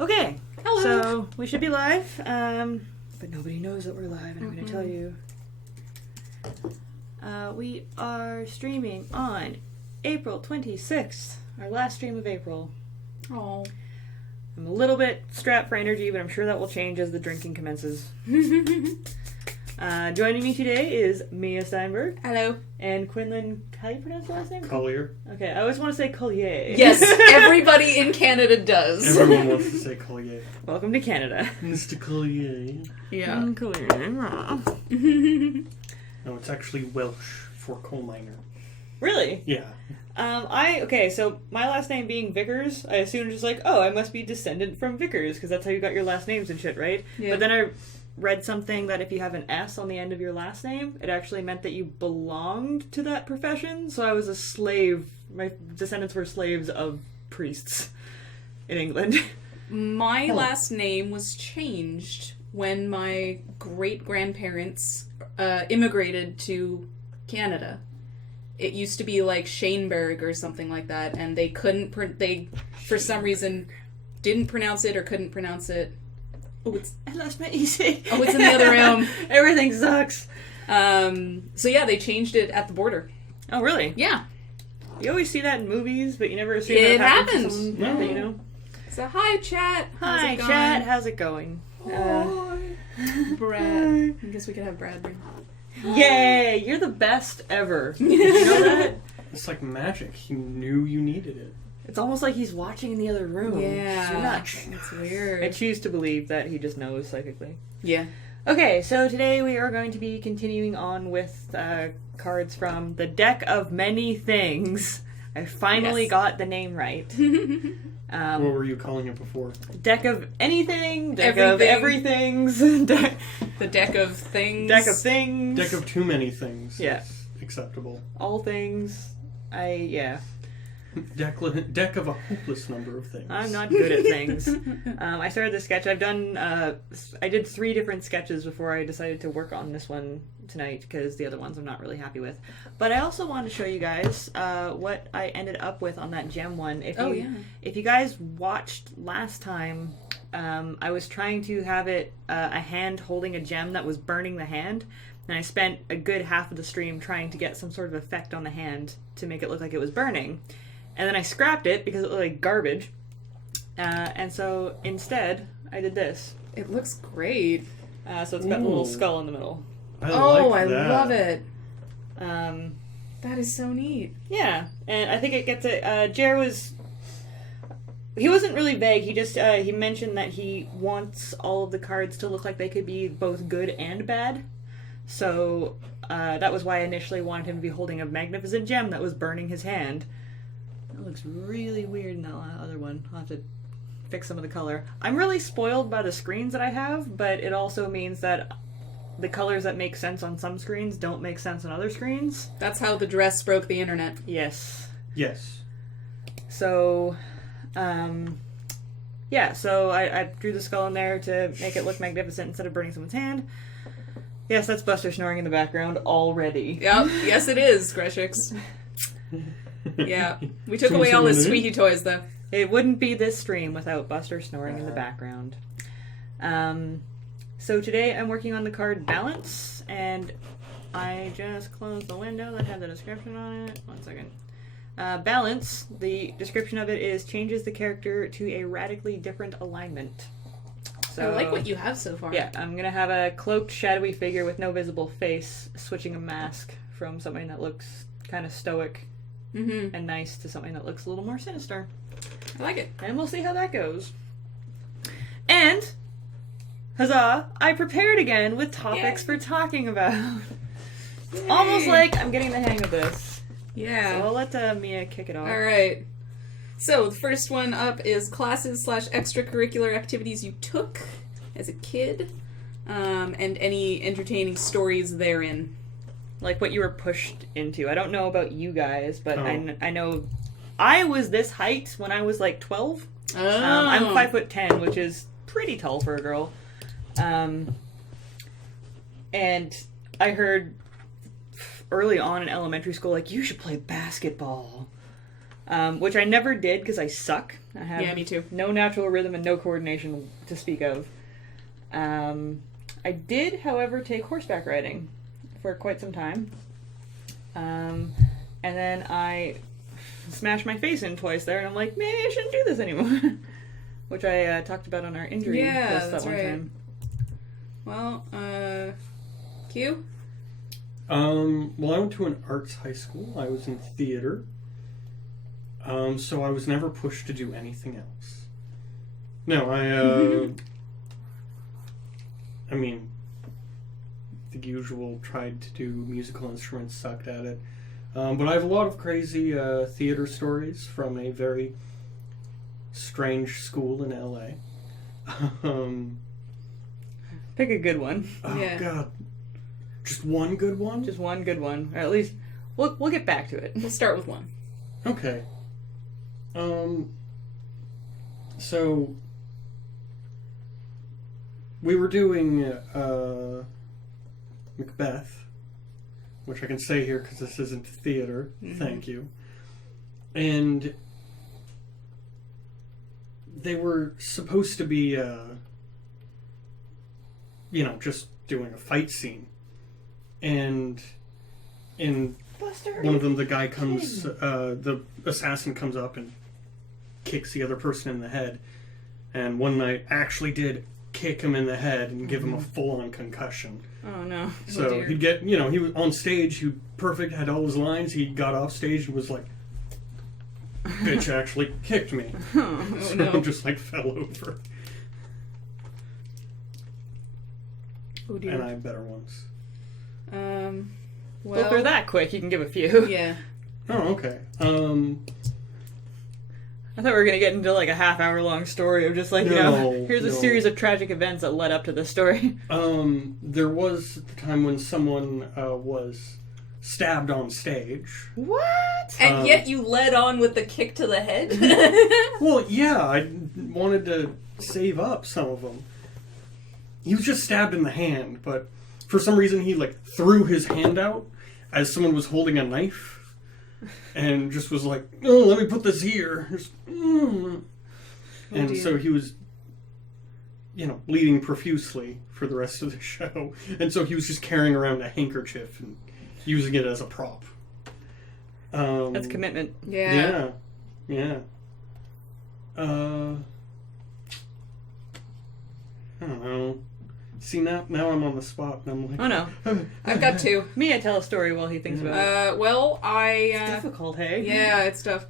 Okay, Hello. so we should be live, but nobody knows that we're live, and I'm going to tell you. We are streaming on April 26th, our last stream of April. Oh. I'm a little bit strapped for energy, but I'm sure that will change as the drinking commences. Joining me today is Mia Steinberg. Hello. And Quinlan, how do you pronounce the last name? Collier. Okay, I always want to say Collier. Yes, everybody in Canada does. Everyone wants to say Collier. Welcome to Canada. Mr. Collier. Yeah. Collier. No, it's actually Welsh for coal miner. Really? Yeah. So my last name being Vickers, I assumed just like, oh, I must be descendant from Vickers, because that's how you got your last names and shit, right? Yeah. But then I read something that if you have an S on the end of your last name, it actually meant that you belonged to that profession, so I was a slave. My descendants were slaves of priests in England. My last name was changed when my great-grandparents immigrated to Canada. It used to be like Shaneberg or something like that, and they couldn't, they, for some reason, didn't pronounce it or couldn't pronounce it. Oh, I lost my EC. Oh, it's in the other room. Everything sucks. So yeah, they changed it at the border. Oh, really? Yeah. You always see that in movies, but you never assume It that happens to happens. someone that you know. So hi, chat. How's Hi, it going? chat. How's it going? Brad. I guess we could have Brad bring. Yay! You're the best ever. Did you know that? It's like magic. He knew you needed it. It's almost like he's watching in the other room. Yeah. It's nuts. It's weird. I choose to believe that he just knows psychically. Yeah. Okay, so today we are going to be continuing on with cards from the Deck of Many Things. I finally got the name right. What were you calling it before? Deck of anything, deck Everything. of everythings, The deck of things. deck of things. Deck of too many things. Yeah. Is acceptable. all things. Deck of a hopeless number of things. I'm not good at things. I started the sketch. I did 3 different sketches before I decided to work on this one tonight, because the other ones I'm not really happy with. But I also wanted to show you guys what I ended up with on that gem one. If you guys watched last time, I was trying to have it a hand holding a gem that was burning the hand, and I spent a good half of the stream trying to get some sort of effect on the hand to make it look like it was burning. And then I scrapped it because it looked like garbage. And so instead, I did this. It looks great. So it's got a little skull in the middle. I love it. Um, That is so neat. yeah, and I think it gets it. Jer he wasn't really vague. He just he mentioned that he wants all of the cards to look like they could be both good and bad. So that was why I initially wanted him to be holding a magnificent gem that was burning his hand. That looks really weird in that other one. I'll have to fix some of the color. I'm really spoiled by the screens that I have, but it also means that the colors that make sense on some screens don't make sense on other screens. That's how the dress broke the internet. Yes. Yes. So, so I drew the skull in there to make it look magnificent instead of burning someone's hand. Yes, that's Buster snoring in the background already. Yep. Yes, it is, Greshix. Yeah. We took away all his squeaky toys, though. It wouldn't be this stream without Buster snoring in the background. So today I'm working on the card Balance, and I just closed the window that had the description on it. 1 second. Balance, the description of it is changes the character to a radically different alignment. So, I like what you have so far. Yeah, I'm going to have a cloaked, shadowy figure with no visible face, switching a mask from something that looks kind of stoic and nice to something that looks a little more sinister. I like it. And we'll see how that goes. And, huzzah, I prepared again with topics for talking about. It's almost like I'm getting the hang of this. Yeah. So I'll let Mia kick it off. Alright. So, the first one up is classes/extracurricular activities you took as a kid, and any entertaining stories therein. Like what you were pushed into. I don't know about you guys, but I know I was this height when I was like 12. Oh. I'm 5'10", which is pretty tall for a girl. And I heard early on in elementary school, like, you should play basketball. which I never did because I suck. I have Yeah, me too. no natural rhythm and no coordination to speak of. I did, however, take horseback riding for quite some time. And then I smashed my face in twice there, and I'm like, maybe I shouldn't do this anymore. Which I talked about on our injury list that one time. Well, Q? Well, I went to an arts high school. I was in theater. So I was never pushed to do anything else. No, I mean, the usual, tried to do musical instruments, sucked at it. But I have a lot of crazy theater stories from a very strange school in LA. Pick a good one. Oh, Yeah. God. Just one good one? Just one good one. Or at least, we'll get back to it. We'll start with one. Okay. So we were doing Macbeth, which I can say here because this isn't theater. Mm-hmm. Thank you. And they were supposed to be, just doing a fight scene. And in Buster, one of them, the guy comes, the assassin comes up and kicks the other person in the head. And one night actually did kick him in the head and give him a full-on concussion. Oh no. So dear. he'd get, he was on stage, he was perfect, had all his lines, he got off stage and was like, bitch actually kicked me. Oh, So no. I just fell over. Oh dear. And I have better ones. Well, Well, if they're that quick, you can give a few. yeah. Oh, okay. I thought we were going to get into a half-hour long story of just No, here's a no. series of tragic events that led up to this story. There was the time when someone was stabbed on stage. What? And yet you led on with the kick to the head? Well, yeah, I wanted to save up some of them. He was just stabbed in the hand, but for some reason he threw his hand out as someone was holding a knife. And just was like, oh, let me put this here. Just, And dear. so he was, bleeding profusely for the rest of the show. And so he was just carrying around a handkerchief and using it as a prop. That's commitment. Yeah. Yeah. I don't know. See, now I'm on the spot and I'm like... Oh no. I've got two. Me, I tell a story while he thinks about it. Well, It's difficult, hey? Yeah, it's tough.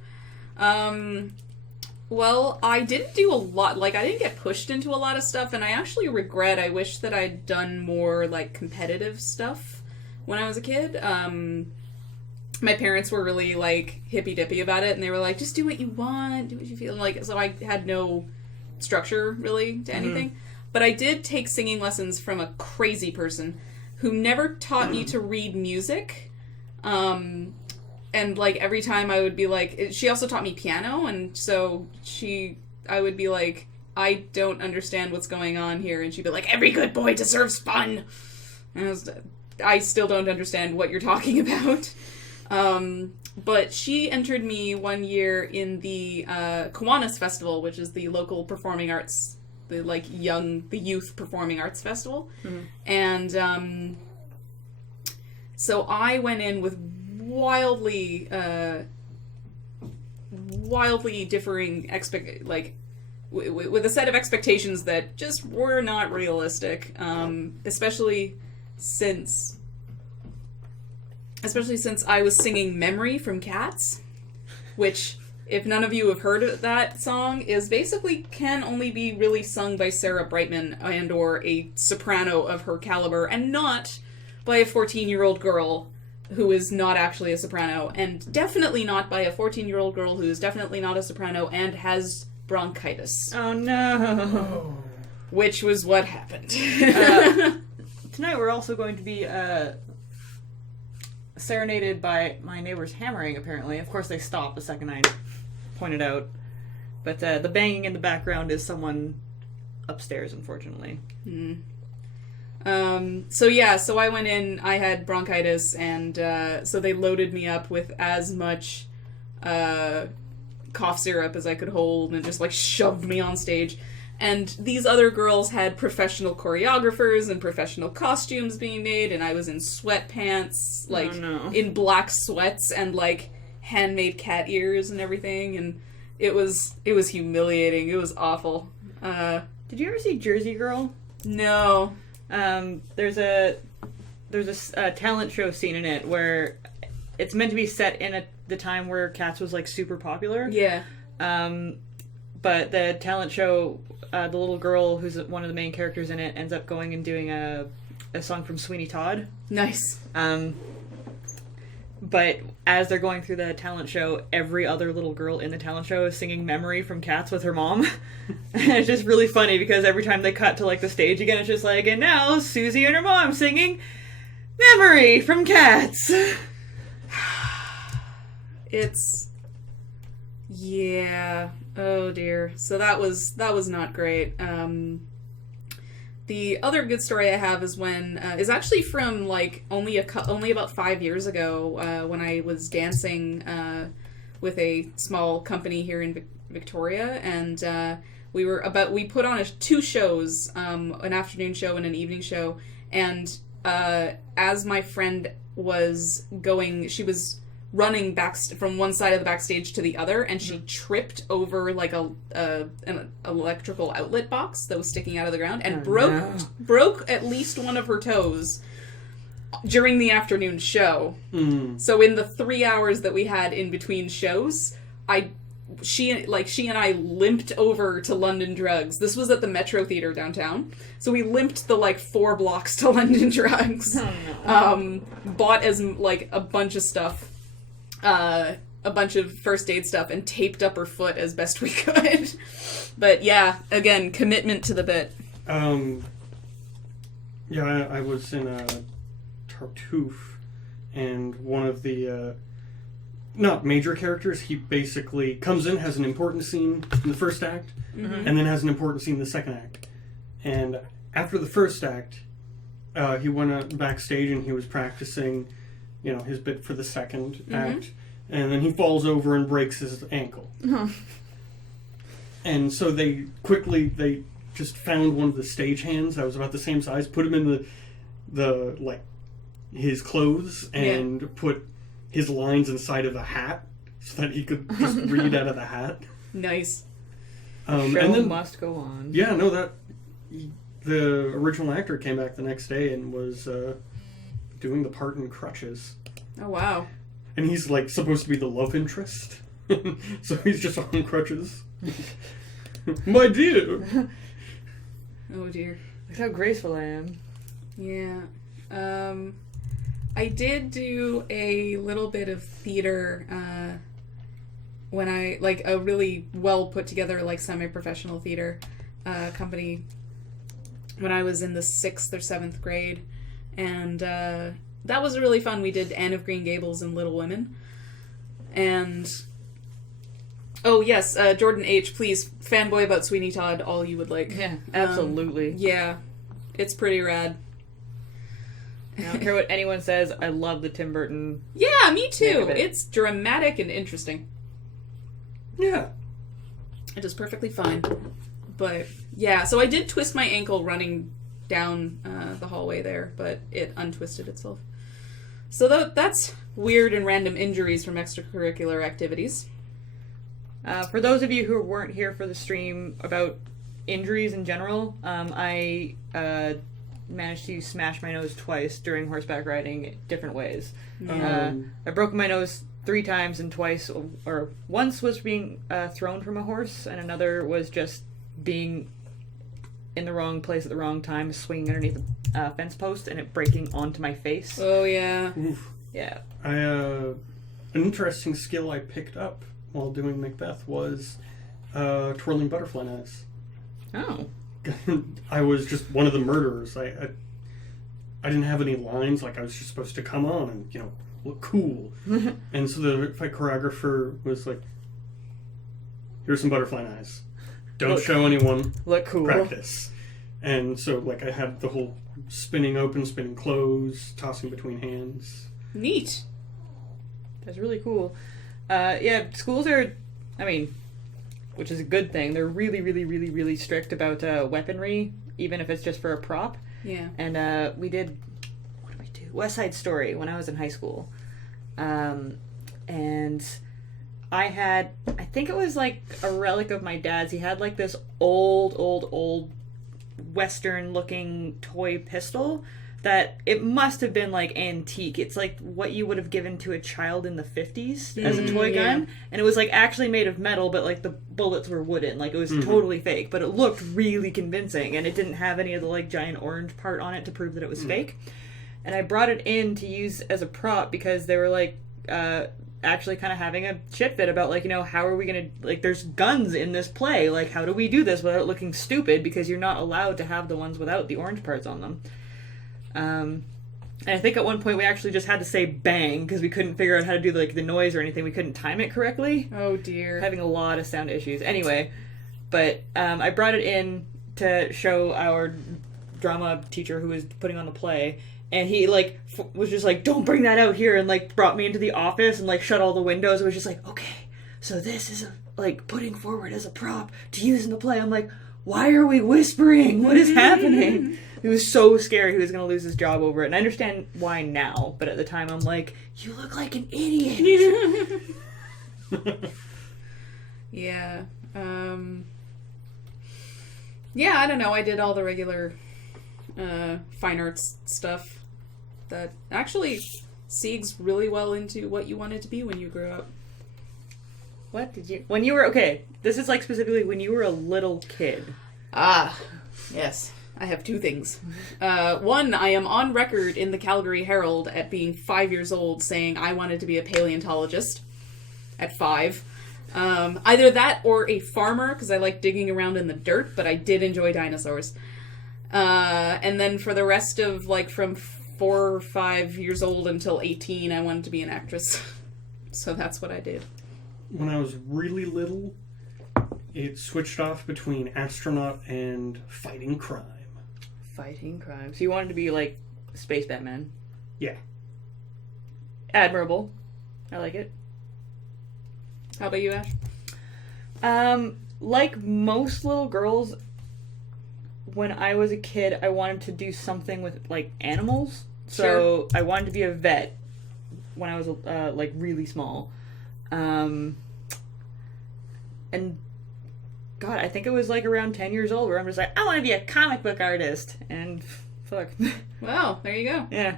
Well, I didn't do a lot. I didn't get pushed into a lot of stuff, and I actually regret. I wish that I'd done more competitive stuff when I was a kid. My parents were really hippy dippy about it, and they were like, "Just do what you want, do what you feel like." So I had no structure really to anything. But I did take singing lessons from a crazy person who never taught me to read music. And every time I would be she also taught me piano, and so I would be like, I don't understand what's going on here, and she'd be like, every good boy deserves fun. And I still don't understand what you're talking about. But she entered me one year in the Kiwanis Festival, which is the local performing arts, the youth performing arts festival. And so I went in with wildly differing with a set of expectations that just were not realistic, especially since I was singing Memory from Cats, which, if none of you have heard of that song, is basically can only be really sung by Sarah Brightman and or a soprano of her caliber, and not by a 14-year-old girl who is not actually a soprano, and definitely not by a 14-year-old girl who is definitely not a soprano and has bronchitis. Oh no. Which was what happened. Tonight we're also going to be serenaded by my neighbors hammering, apparently. Of course they stopped the second I pointed out. But the banging in the background is someone upstairs, unfortunately. So I went in, I had bronchitis, and so they loaded me up with as much cough syrup as I could hold and just like shoved me on stage. And these other girls had professional choreographers and professional costumes being made, and I was in sweatpants, like in black sweats and like handmade cat ears and everything, and it was humiliating. It was awful. Did you ever see Jersey Girl? No. There's a talent show scene in it where it's meant to be set in the time where Cats was like super popular. Yeah. But the talent show, the little girl who's one of the main characters in it ends up going and doing a song from Sweeney Todd. Nice. But as they're going through the talent show, every other little girl in the talent show is singing Memory from Cats with her mom. And it's just really funny because every time they cut to like the stage again, it's just like, and now Susie and her mom singing Memory from Cats. Yeah. Oh dear. So that was not great. The other good story I have is is actually from like only about 5 years ago, when I was dancing with a small company here in Victoria, and we put on two shows, an afternoon show and an evening show, and as my friend was going, she was running back from one side of the backstage to the other, and she tripped over like an electrical outlet box that was sticking out of the ground and broke at least one of her toes during the afternoon show. So in the 3 hours that we had in between shows, she and I limped over to London Drugs. This was at the Metro Theatre downtown. So we limped the 4 blocks to London Drugs. Bought a bunch of stuff. A bunch of first aid stuff, and taped up her foot as best we could. But yeah, again, commitment to the bit. Yeah, I was in a Tartuffe, and one of the not major characters, he basically comes in, has an important scene in the first act, and then has an important scene in the second act. And after the first act, he went out backstage and he was practicing his bit for the second act, and then he falls over and breaks his ankle. And so they just found one of the stagehands that was about the same size, put him in the his clothes, and put his lines inside of a hat so that he could just read out of the hat. Nice. Show and then, must go on. Yeah, no, the original actor came back the next day and was doing the part in crutches. Oh, wow. And he's supposed to be the love interest. So he's just on crutches. My dear. Oh dear. Look how graceful I am. Yeah. I did do a little bit of theater when I a really well put together semi-professional theater company when I was in the 6th or 7th grade, and that was really fun. We did Anne of Green Gables and Little Women, and oh yes, Jordan H, please fanboy about Sweeney Todd all you would like. Yeah, absolutely. Yeah, it's pretty rad. I don't care what anyone says, I love the Tim Burton. Yeah, me too. It's dramatic and interesting. Yeah. It is perfectly fine. But yeah, so I did twist my ankle running down the hallway there, but it untwisted itself. So that's weird and random injuries from extracurricular activities. For those of you who weren't here for the stream about injuries in general, I managed to smash my nose twice during horseback riding different ways. I broke my nose 3 times, and once was being thrown from a horse, and another was just being in the wrong place at the wrong time, swinging underneath a fence post and it breaking onto my face. Oh yeah. Oof. Yeah. An interesting skill I picked up while doing Macbeth was twirling butterfly knives. Oh. I was just one of the murderers. I didn't have any lines. I was just supposed to come on and look cool. And so the fight choreographer was like, "Here's some butterfly knives. Don't show anyone. Look cool. Practice." And so I had the whole spinning open, spinning close, tossing between hands. Neat. That's really cool. Yeah, schools are I mean, which is a good thing. They're really, really, really, really strict about weaponry, even if it's just for a prop. Yeah. And we did, what did we do? West Side Story when I was in high school. And I had, I think it was like a relic of my dad's. He had like this old Western looking toy pistol that it must have been like antique. It's like what you would have given to a child in the 50s as a toy gun. And it was like actually made of metal, but like the bullets were wooden. Like it was totally fake, but it looked really convincing, and it didn't have any of the like giant orange part on it to prove that it was fake. And I brought it in to use as a prop because they were like actually kind of having a shit fit about like, you know, how are we gonna, like, there's guns in this play, like how do we do this without looking stupid, because you're not allowed to have the ones without the orange parts on them. And I think at one point we actually just had to say bang because we couldn't figure out how to do like the noise or anything. We couldn't time it correctly. Oh dear. Having a lot of sound issues. Anyway, but I brought it in to show our drama teacher who was putting on the play, and he like was just like, don't bring that out here, and like brought me into the office and like shut all the windows. It was just like, okay, so this is like putting forward as a prop to use in the play. I'm like, why are we whispering? What is happening? He was so scared he was going to lose his job over it. And I understand why now, but at the time I'm like, you look like an idiot. Yeah. Yeah, I don't know. I did all the regular fine arts stuff that actually segues really well into what you wanted to be when you grew up. What did you... When you were... Okay, this is like specifically when you were a little kid. Ah, yes. I have two things. One, I am on record in the Calgary Herald at being 5 years old saying I wanted to be a paleontologist at 5. Either that or a farmer, because I like digging around in the dirt, but I did enjoy dinosaurs. And then for the rest of, like, from 4 or 5 years old until 18, I wanted to be an actress. So that's what I did. When I was really little, it switched off between astronaut and fighting crime. Fighting crime. So you wanted to be like Space Batman. Yeah. Admirable. I like it. How about you, Ash? Like most little girls, when I was a kid, I wanted to do something with like animals. So I wanted to be a vet when I was like really small. And God, I think it was like around 10 years old where I'm just like, I want to be a comic book artist. And fuck. Well, there you go. Yeah.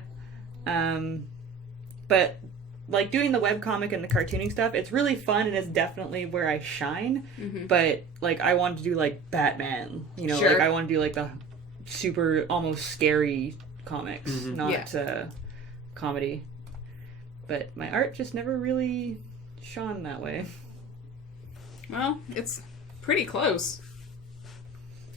But like doing the webcomic and the cartooning stuff, it's really fun and it's definitely where I shine. Mm-hmm. But like I wanted to do like Batman, you know, like I want to do like the super almost scary comics, not comedy. But my art just never really shone that way. Well, it's pretty close.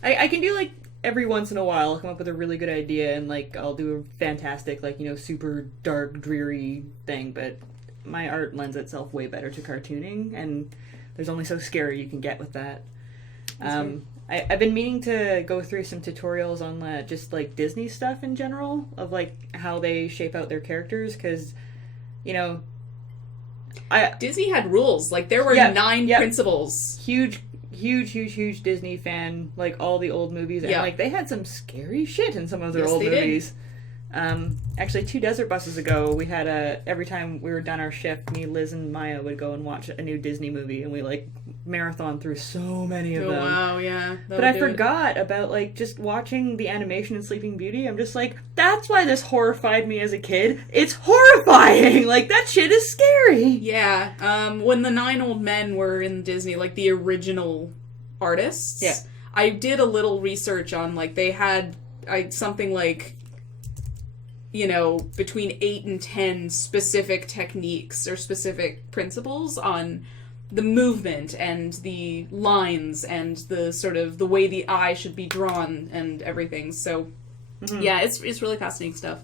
I can do like every once in a while I'll come up with a really good idea and like I'll do a fantastic like, you know, super dark dreary thing, but my art lends itself way better to cartooning, and there's only so scary you can get with that. I've been meaning to go through some tutorials on just like Disney stuff in general of like how they shape out their characters, because you know Disney had rules. Like there were 9 principles. Huge Disney fan, like all the old movies, and like they had some scary shit in some of their old movies. Actually 2 desert buses ago, we had every time we were done our shift, me, Liz, and Maya would go and watch a new Disney movie, and we like marathon through so many of them. Wow, yeah. But I forgot about like just watching the animation in Sleeping Beauty. I'm just like, that's why this horrified me as a kid. It's horrifying. Like that shit is scary. Yeah. When the 9 old men were in Disney, like the original artists. Yeah. I did a little research on like they had something like, you know, between 8 and 10 specific techniques or specific principles on the movement and the lines and the sort of the way the eye should be drawn and everything. So yeah, it's really fascinating stuff.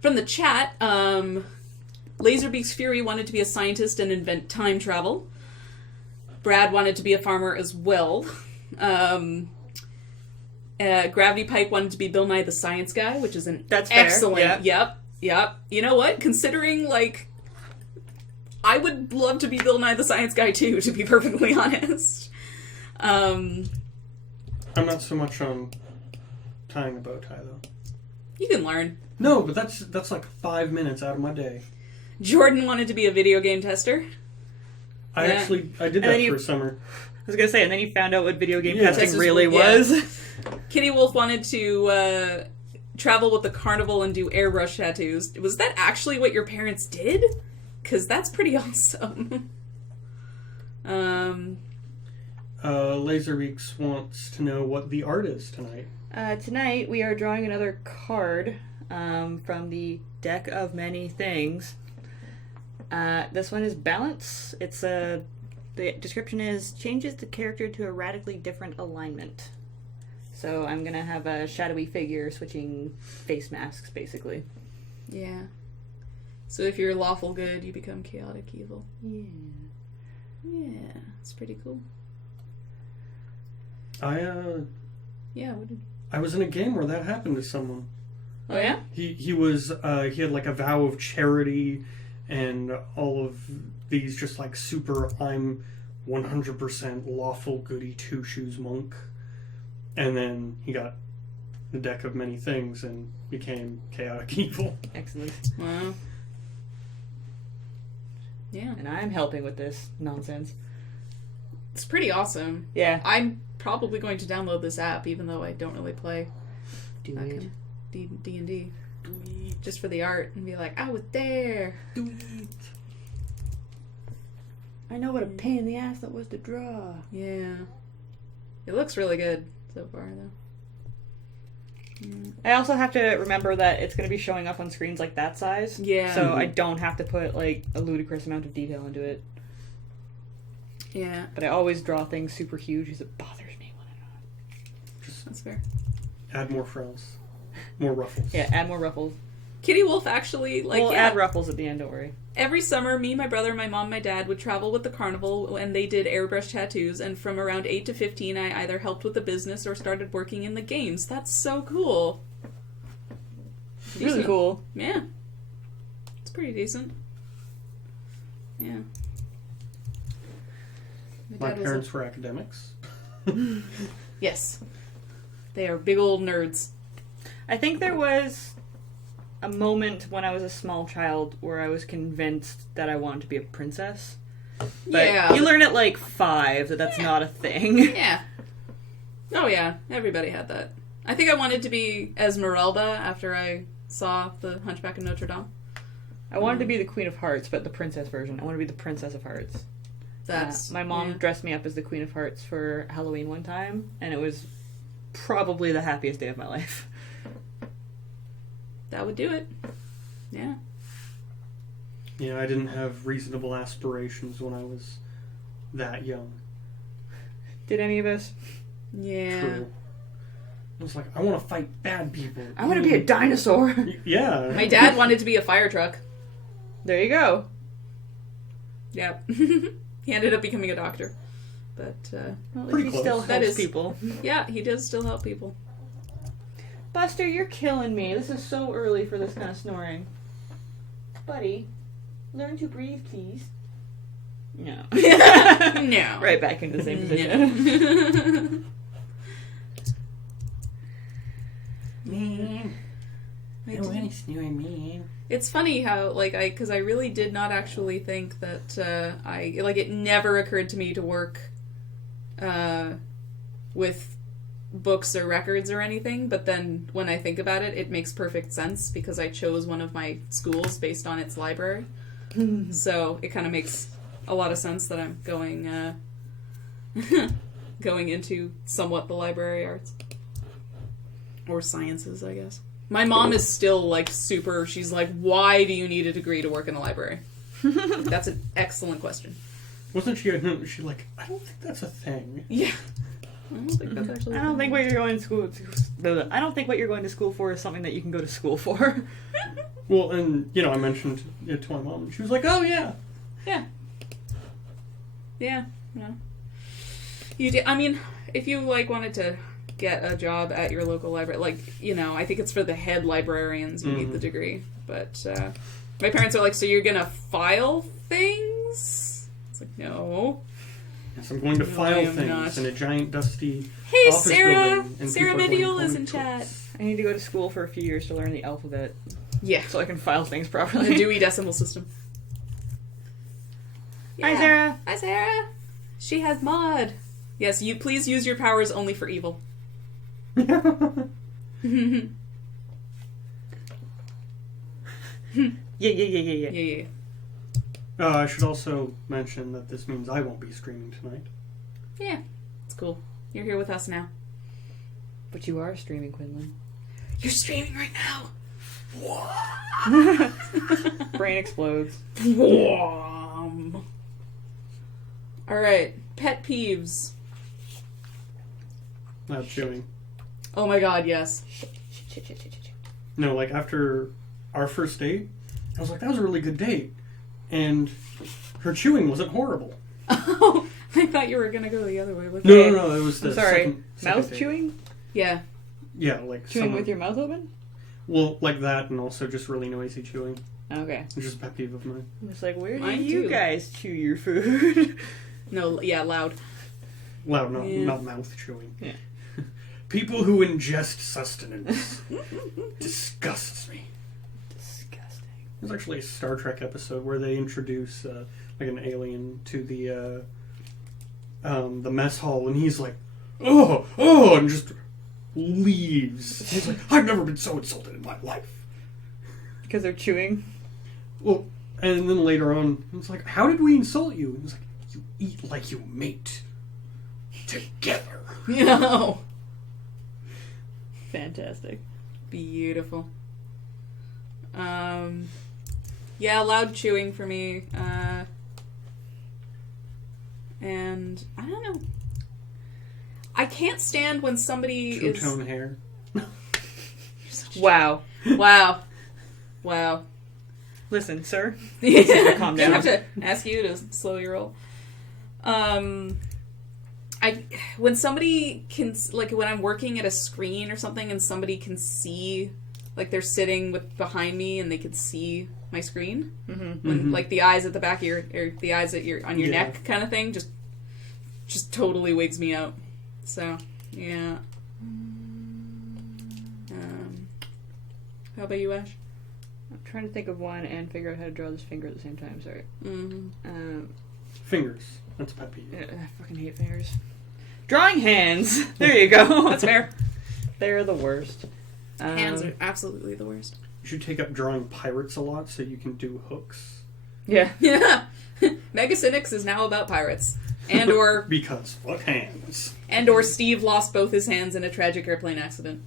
From the chat, Laserbeak's Fury wanted to be a scientist and invent time travel. Brad wanted to be a farmer as well. Gravity Pike wanted to be Bill Nye the Science Guy, which is an That's fair. excellent. Yeah. Yep. You know what? Considering like I would love to be Bill Nye the Science Guy too, to be perfectly honest. I'm not so much on tying a bow tie though. You can learn. No, but that's like 5 minutes out of my day. Jordan wanted to be a video game tester. I Yeah. did that for a summer. I was gonna say, and then you found out what video game Yeah. testing Texas really yeah. was. Kitty Wolf wanted to travel with the carnival and do airbrush tattoos. Was that actually what your parents did? Because that's pretty awesome. Laserbeaks wants to know what the art is tonight. Tonight we are drawing another card from the deck of many things. This one is Balance. The description is changes the character to a radically different alignment. So I'm gonna have a shadowy figure switching face masks, basically. Yeah. So if you're lawful good, you become chaotic evil. Yeah. Yeah, it's pretty cool. I What did... was in a game where that happened to someone. Oh yeah? He had like a vow of charity and all of these just like super I'm 100% lawful goody two shoes monk, and then he got the deck of many things and became chaotic evil. Excellent. Wow. Yeah. And I'm helping with this nonsense. It's pretty awesome. Yeah. I'm probably going to download this app, even though I don't really play Do that it. kind of D&D. Just for the art and be like, I was there. I know what a pain in the ass that was to draw. Yeah. It looks really good so far, though. I also have to remember that it's going to be showing up on screens like that size. Yeah. So I don't have to put like a ludicrous amount of detail into it. Yeah. But I always draw things super huge because it bothers me when I draw. That's fair. Add more frills. More ruffles. Yeah, add more ruffles. Kitty Wolf actually, We'll add ruffles at the end, don't worry. Every summer, me, my brother, my mom, my dad would travel with the carnival, and they did airbrush tattoos, and from around 8 to 15, I either helped with the business or started working in the games. That's so cool. Really Decent. cool. Yeah. It's pretty decent. Yeah. My dad was parents were academics. Yes. They are big old nerds. I think there was a moment when I was a small child where I was convinced that I wanted to be a princess. But Yeah. you learn at like 5 that that's not a thing. Yeah. Oh yeah, everybody had that. I think I wanted to be Esmeralda after I saw The Hunchback of Notre Dame. I wanted to be the Queen of Hearts, but the princess version. I want to be the Princess of Hearts. That's my mom yeah. dressed me up as the Queen of Hearts for Halloween one time, and it was probably the happiest day of my life. That would do it. Yeah. Yeah, I didn't have reasonable aspirations when I was that young. Did any of us? Yeah. True. I was like, I want to fight bad people. I want to be a dinosaur. Yeah. My dad wanted to be a fire truck. There you go. Yeah. He ended up becoming a doctor. But, Well, Pretty he close. still That helps is- people. yeah, he does still help people. Buster, you're killing me. This is so early for this kind of snoring. Buddy, learn to breathe, please. No. No. Right back into the same position. Man. I don't want to snore, man. It's funny how, because I really did not actually think that, it never occurred to me to work, with books or records or anything, but then when I think about it, it makes perfect sense because I chose one of my schools based on its library. So it kind of makes a lot of sense that I'm going, going into somewhat the library arts. Or sciences, I guess. My mom is still, super... She's like, why do you need a degree to work in a library? That's an excellent question. Wasn't she like, I don't think that's a thing. Yeah. I don't think that's actually... I don't think what you're going to school. I don't think what you're going to school for is something that you can go to school for. Well, and, I mentioned it to my mom, and she was like, oh, yeah. Yeah. Yeah. No. You did... I mean, if you, wanted to get a job at your local library, I think it's for the head librarians who need the degree. But, My parents are like, so you're gonna file things? It's like, no. Yes, I'm going to No, I file am things not. in a giant dusty Hey, office Sarah! building, and Sarah people are going Mediol is coin in chat. toss. I need to go to school for a few years to learn the alphabet Yeah. so I can file things The properly. Dewey Decimal System. Hi, Yeah. Sarah. Hi, Sarah. She has mod. Yes, you please use your powers only for evil. Yeah. Yeah, yeah. I should also mention that this means I won't be streaming tonight. Yeah, it's cool. You're here with us now. But you are streaming, Quinlan. You're streaming right now. Brain explodes. Alright, pet peeves. Not chewing. Oh my god, yes. Shit. No, like after our first date, I was like, that was a really good date. And her chewing wasn't horrible. Oh, I thought you were gonna go the other way with No, that. no, it was the I'm sorry. second Mouth date. chewing? Yeah. Yeah, like Chewing someone- with your mouth open? Well, like that, and also just really noisy chewing. Okay. It's just a pet peeve of mine. I'm just like, where do Mine you too. guys chew your food? No, yeah, loud. Loud, not, Yeah. not mouth chewing. Yeah. People who ingest sustenance disgusts me. Disgusting. There's actually a Star Trek episode where they introduce like an alien to the mess hall, and he's like, oh, and just leaves. He's like, I've never been so insulted in my life. Because they're chewing? Well, and then later on, it's like, how did we insult you? He's like, you eat like you mate together. No. Fantastic. Beautiful. Yeah, loud chewing for me. And I don't know. I can't stand when somebody is. Two-tone hair. Wow. Wow. Wow. Listen, sir. Yeah. Calm I down. have to ask you to slow your roll. When somebody can, like, when I'm working at a screen or something, and somebody can see, like, they're sitting behind me and they can see my screen, when like the eyes at the back of your, or the eyes at your on your Yeah. neck kind of thing, just totally wigs me out. So yeah. How about you, Ash? I'm trying to think of one and figure out how to draw this finger at the same time. Sorry. Fingers. That's a pet peeve. I fucking hate fingers. Drawing hands. There you go. That's fair. They're the worst. Hands are absolutely the worst. You should take up drawing pirates a lot so you can do hooks. Yeah. Yeah. Megacynics is now about pirates. And or Fuck hands. Steve lost both his hands in a tragic airplane accident.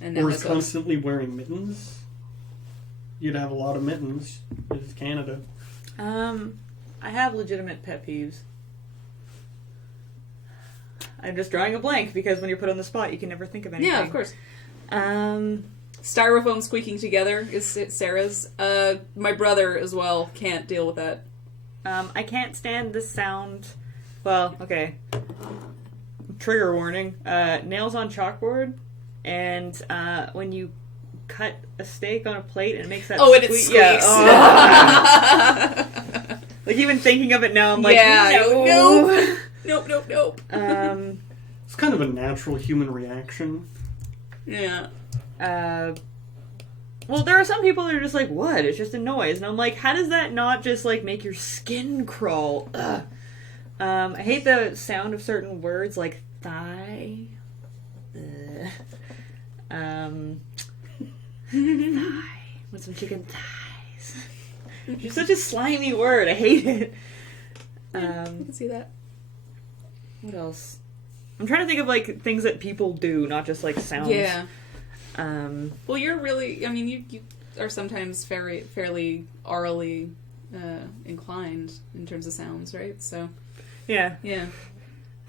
And now Or has is hooks. constantly wearing mittens. You'd have a lot of mittens. It's Canada. I have legitimate pet peeves. I'm just drawing a blank because when you're put on the spot, you can never think of anything. Yeah, of course. Um, Styrofoam squeaking together is Sarah's. My brother as well can't deal with that. I can't stand the sound. Well, okay. Trigger warning. Nails on chalkboard, and when you cut a steak on a plate and it makes that Oh, and it squeak- squeaks. Yeah, oh. Like even thinking of it now, I'm like, Yeah, no. Nope. It's kind of a natural human reaction. Yeah. Well, there are some people that are just like, what? It's just a noise. And I'm like, how does that not just, like, make your skin crawl? Ugh. I hate the sound of certain words, like thigh. Ugh. Thigh. Want some chicken thighs. It's such a slimy word. I hate it. I can see that. What else? I'm trying to think of, like, things that people do, not just, like, sounds. Yeah. Well, Well, you're really, I mean, you are sometimes fairly orally inclined in terms of sounds, right? So, yeah. yeah.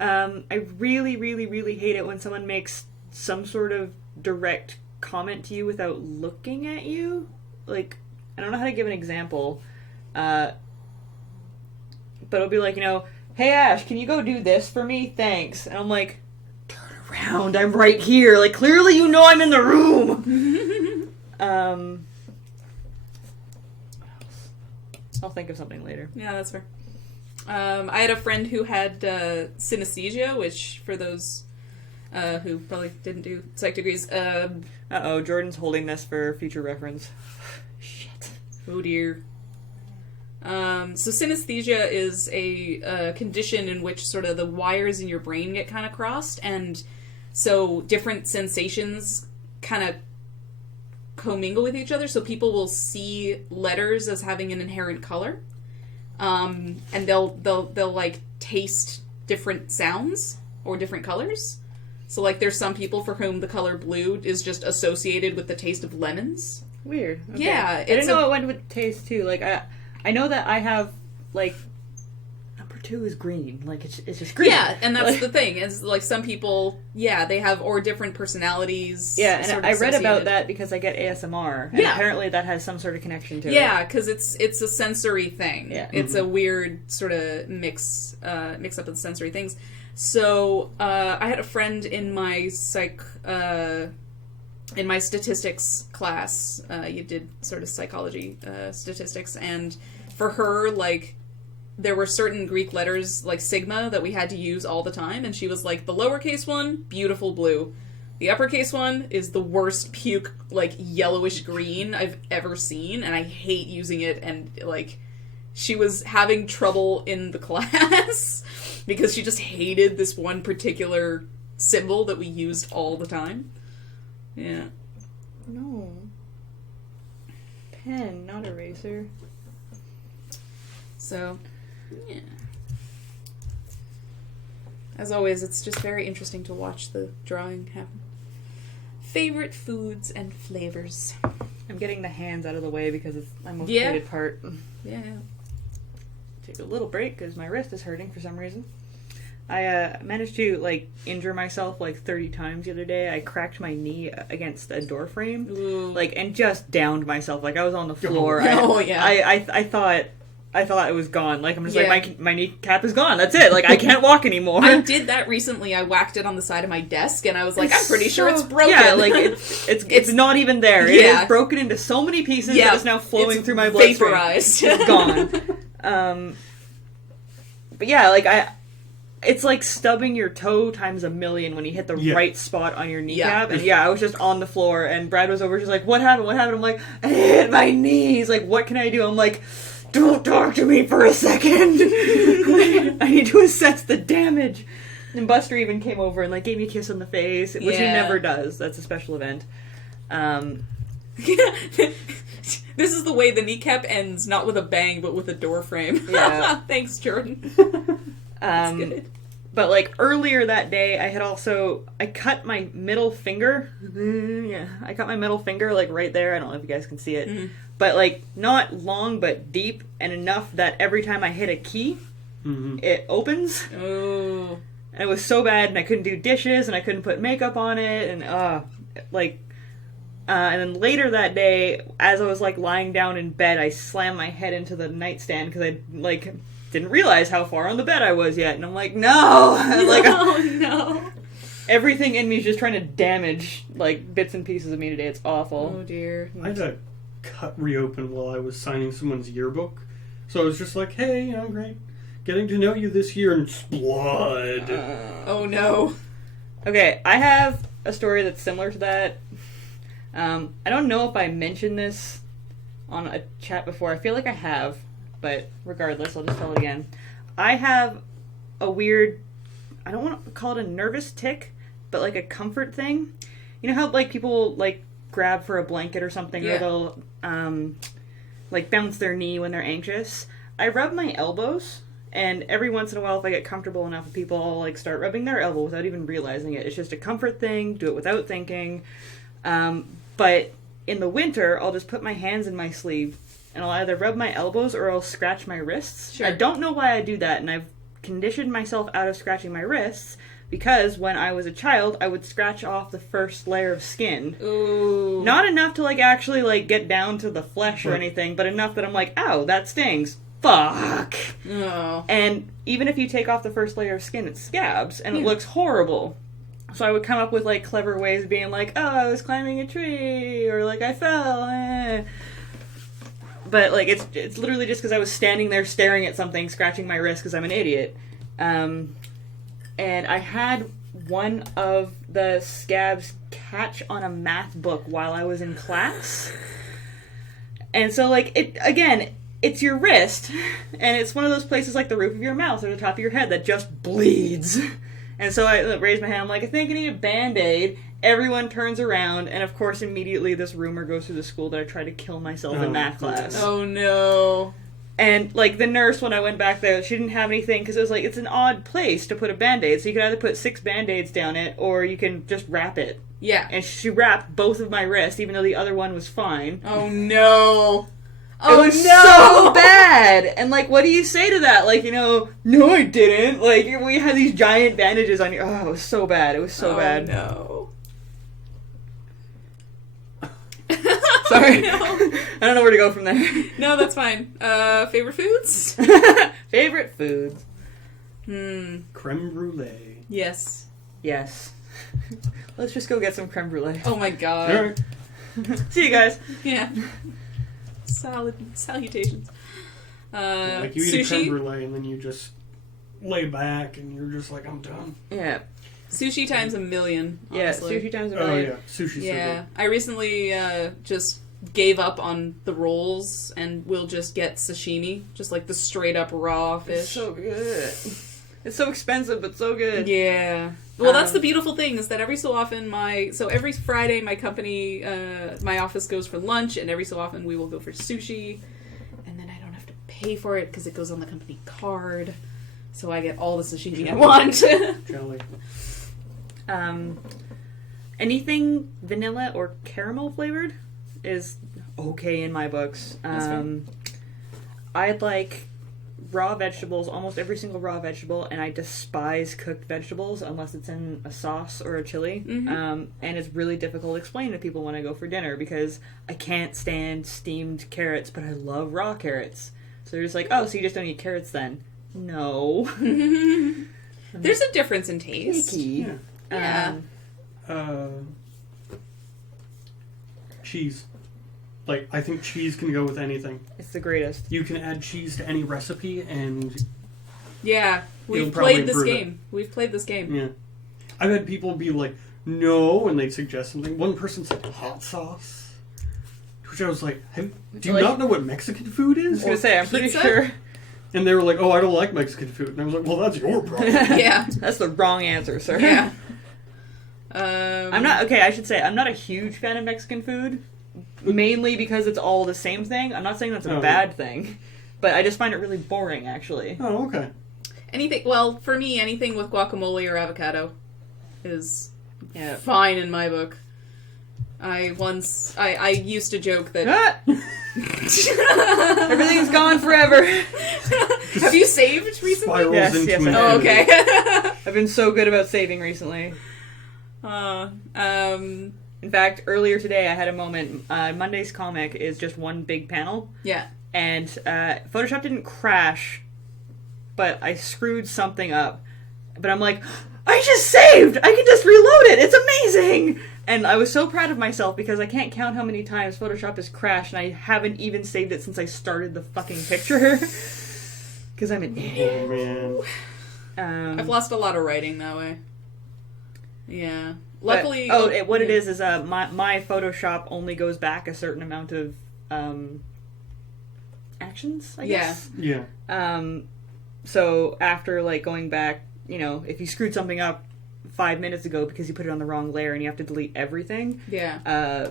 I really, really, really hate it when someone makes some sort of direct comment to you without looking at you. Like, I don't know how to give an example, but it'll be like, hey Ash, can you go do this for me? Thanks. And I'm like, turn around, I'm right here. Like, clearly you know I'm in the room. I'll think of something later. Yeah, that's fair. I had a friend who had synesthesia, which for those who probably didn't do psych degrees. Uh-oh, Jordan's holding this for future reference. Shit. Oh dear. So synesthesia is a condition in which sort of the wires in your brain get kind of crossed, and so different sensations kind of commingle with each other. So people will see letters as having an inherent color, and they'll like taste different sounds or different colors. So like there's some people for whom the color blue is just associated with the taste of lemons. Weird. Okay. Yeah, I didn't know it went with taste too. Like I know that I have like number 2 is green. Like it's just green. Yeah, and that's the thing is like some people, they have or different personalities. Yeah, and sort of I read about associated. that because I get ASMR, and apparently that has some sort of connection to it. Yeah, because it's a sensory thing. Yeah. It's a weird sort of mix up of the sensory things. So I had a friend in my in my statistics class. You did sort of psychology statistics, and for her, like, there were certain Greek letters, like sigma, that we had to use all the time, and she was like, the lowercase one, beautiful blue. The uppercase one is the worst puke, like, yellowish green I've ever seen, and I hate using it, and, like, she was having trouble in the class because she just hated this one particular symbol that we used all the time. Yeah. No. Pen, not eraser. So, yeah. As always, it's just very interesting to watch the drawing happen. Favorite foods and flavors. I'm getting the hands out of the way because it's my most hated part. Yeah. Take a little break because my wrist is hurting for some reason. I managed to, like, injure myself, like, 30 times the other day. I cracked my knee against a door frame, like, and just downed myself. Like, I was on the floor. I thought it was gone. Like, I'm just like, my kneecap is gone. That's it. Like, I can't walk anymore. I did that recently. I whacked it on the side of my desk, and I was like, I'm pretty sure it's broken. Yeah, like, it's not even there. It is broken into so many pieces that it's now flowing through my bloodstream. Vaporized. It's gone. But yeah, like, it's like stubbing your toe times a million when you hit the right spot on your kneecap. And I was just on the floor, and Brad was over, just like, what happened? I'm like, I hit my knees. Like, what can I do? I'm like, don't talk to me for a second. I need to assess the damage. And Buster even came over and, like, gave me a kiss on the face, which he never does. That's a special event. This is the way the kneecap ends, not with a bang, but with a door frame. Yeah. Thanks, Jordan. That's good. But, like, earlier that day, I cut my middle finger. I cut my middle finger, like, right there. I don't know if you guys can see it. Mm-hmm. But, like, not long, but deep, and enough that every time I hit a key, it opens. Oh. And it was so bad, and I couldn't do dishes, and I couldn't put makeup on it, and, and then later that day, as I was, like, lying down in bed, I slammed my head into the nightstand, because I, like, didn't realize how far on the bed I was yet, and I'm like, no! Like, no! Everything in me is just trying to damage, like, bits and pieces of me today. It's awful. Oh, dear. I had a cut reopen while I was signing someone's yearbook. So I was just like, hey, I'm great. Getting to know you this year, and it's blood. Oh, no. Okay, I have a story that's similar to that. I don't know if I mentioned this on a chat before. I feel like I have, but regardless, I'll just tell it again. I have a weird, I don't want to call it a nervous tic, but like a comfort thing. You know how, like, people, like, grab for a blanket or something, or they'll, like, bounce their knee when they're anxious? I rub my elbows, and every once in a while, if I get comfortable enough with people, I'll, like, start rubbing their elbow without even realizing it. It's just a comfort thing, do it without thinking. But in the winter, I'll just put my hands in my sleeve, and I'll either rub my elbows or I'll scratch my wrists. Sure. I don't know why I do that, and I've conditioned myself out of scratching my wrists, because when I was a child, I would scratch off the first layer of skin. Ooh. Not enough to, like, actually, like, get down to the flesh or anything, but enough that I'm like, ow, that stings. Fuck. Oh. And even if you take off the first layer of skin, it scabs, and it looks horrible. So I would come up with, like, clever ways of being like, oh, I was climbing a tree, or, like, I fell. But like it's literally just because I was standing there staring at something, scratching my wrist because I'm an idiot. And I had one of the scabs catch on a math book while I was in class. And so like it's your wrist, and it's one of those places like the roof of your mouth or the top of your head that just bleeds. And so I raised my hand, I'm like, I think I need a Band-Aid. Everyone turns around, and of course immediately this rumor goes through the school that I tried to kill myself in math class. Oh no. And, like, the nurse, when I went back there, she didn't have anything, because it was like, it's an odd place to put a Band-Aid, so you can either put 6 Band-Aids down it, or you can just wrap it. Yeah. And she wrapped both of my wrists, even though the other one was fine. Oh no. Oh, it was so bad! And, like, what do you say to that? Like, no, I didn't. Like, we had these giant bandages on you. Oh, it was so bad. It was so bad. No. Sorry. No. I don't know where to go from there. No, that's fine. Favorite foods? Favorite foods? Creme brulee. Yes. Yes. Let's just go get some creme brulee. Oh my god. All right. See you guys. Yeah. Salutations. Like you eat a creme Sushi. brulee and then you just lay back and you're just like, I'm done. Yeah. Sushi times a million, honestly. Yeah, sushi times a Oh million. yeah, sushi's Yeah. I recently just gave up on the rolls and will just get sashimi. Just like the straight up raw fish. It's so good. It's so expensive, but so good. Yeah. Well, that's the beautiful thing is that every so often every Friday my company, my office goes for lunch, and every so often we will go for sushi, and then I don't have to pay for it because it goes on the company card, so I get all the sashimi I want. so jelly. Anything vanilla or caramel flavored is okay in my books. I like raw vegetables, almost every single raw vegetable, and I despise cooked vegetables unless it's in a sauce or a chili. And it's really difficult to explain to people when I go for dinner because I can't stand steamed carrots, but I love raw carrots. So they're just like, oh, so you just don't eat carrots then? No. There's a difference in taste. Picky. Yeah. Cheese. Like, I think cheese can go with anything. It's the greatest. You can add cheese to any recipe and... Yeah. We've You'll probably played this improve it. game. We've played this game. Yeah. I've had people be like, no, and they'd suggest something. One person said hot sauce. Which I was like, do you Like- not know what Mexican food I was is? going to say, I'm pretty Pizza? sure And they were like, oh, I don't like Mexican food. And I was like, well, that's your problem. Yeah. that's the wrong answer, sir. Yeah. I'm not, okay, I should say, I'm not a huge fan of Mexican food. Mainly because it's all the same thing. I'm not saying that's a Oh. bad thing. But I just find it really boring, actually. Oh, okay. For me, anything with guacamole or avocado is Yeah. fine in my book. I used to joke that... Ah! Everything's gone forever. Have you saved recently? Spirals Yes, into yes, an I Oh, enemy. okay. I've been so good about saving recently. In fact, earlier today I had a moment. Monday's comic is just one big panel. Yeah. And Photoshop didn't crash, but I screwed something up. But I'm like, I just saved! I can just reload it! It's amazing! And I was so proud of myself because I can't count how many times Photoshop has crashed and I haven't even saved it since I started the fucking picture. Because I'm an idiot. Oh, man. I've lost a lot of writing that way. Yeah. Luckily... What it is my Photoshop only goes back a certain amount of actions, I guess. Yeah. So after, like, going back, if you screwed something up 5 minutes ago because you put it on the wrong layer and you have to delete everything, Yeah.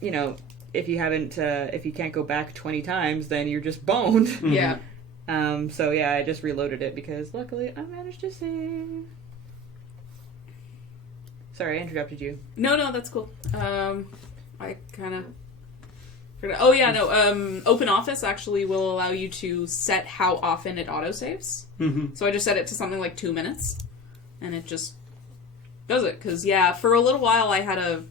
if you can't go back 20 times, then you're just boned. Yeah. So yeah, I just reloaded it because luckily I managed to save. Sorry, I interrupted you. No, that's cool. I kind of... Oh, yeah, no. OpenOffice actually will allow you to set how often it autosaves. Mm-hmm. So I just set it to something like 2 minutes. And it just does it. Because, yeah, for a little while I had a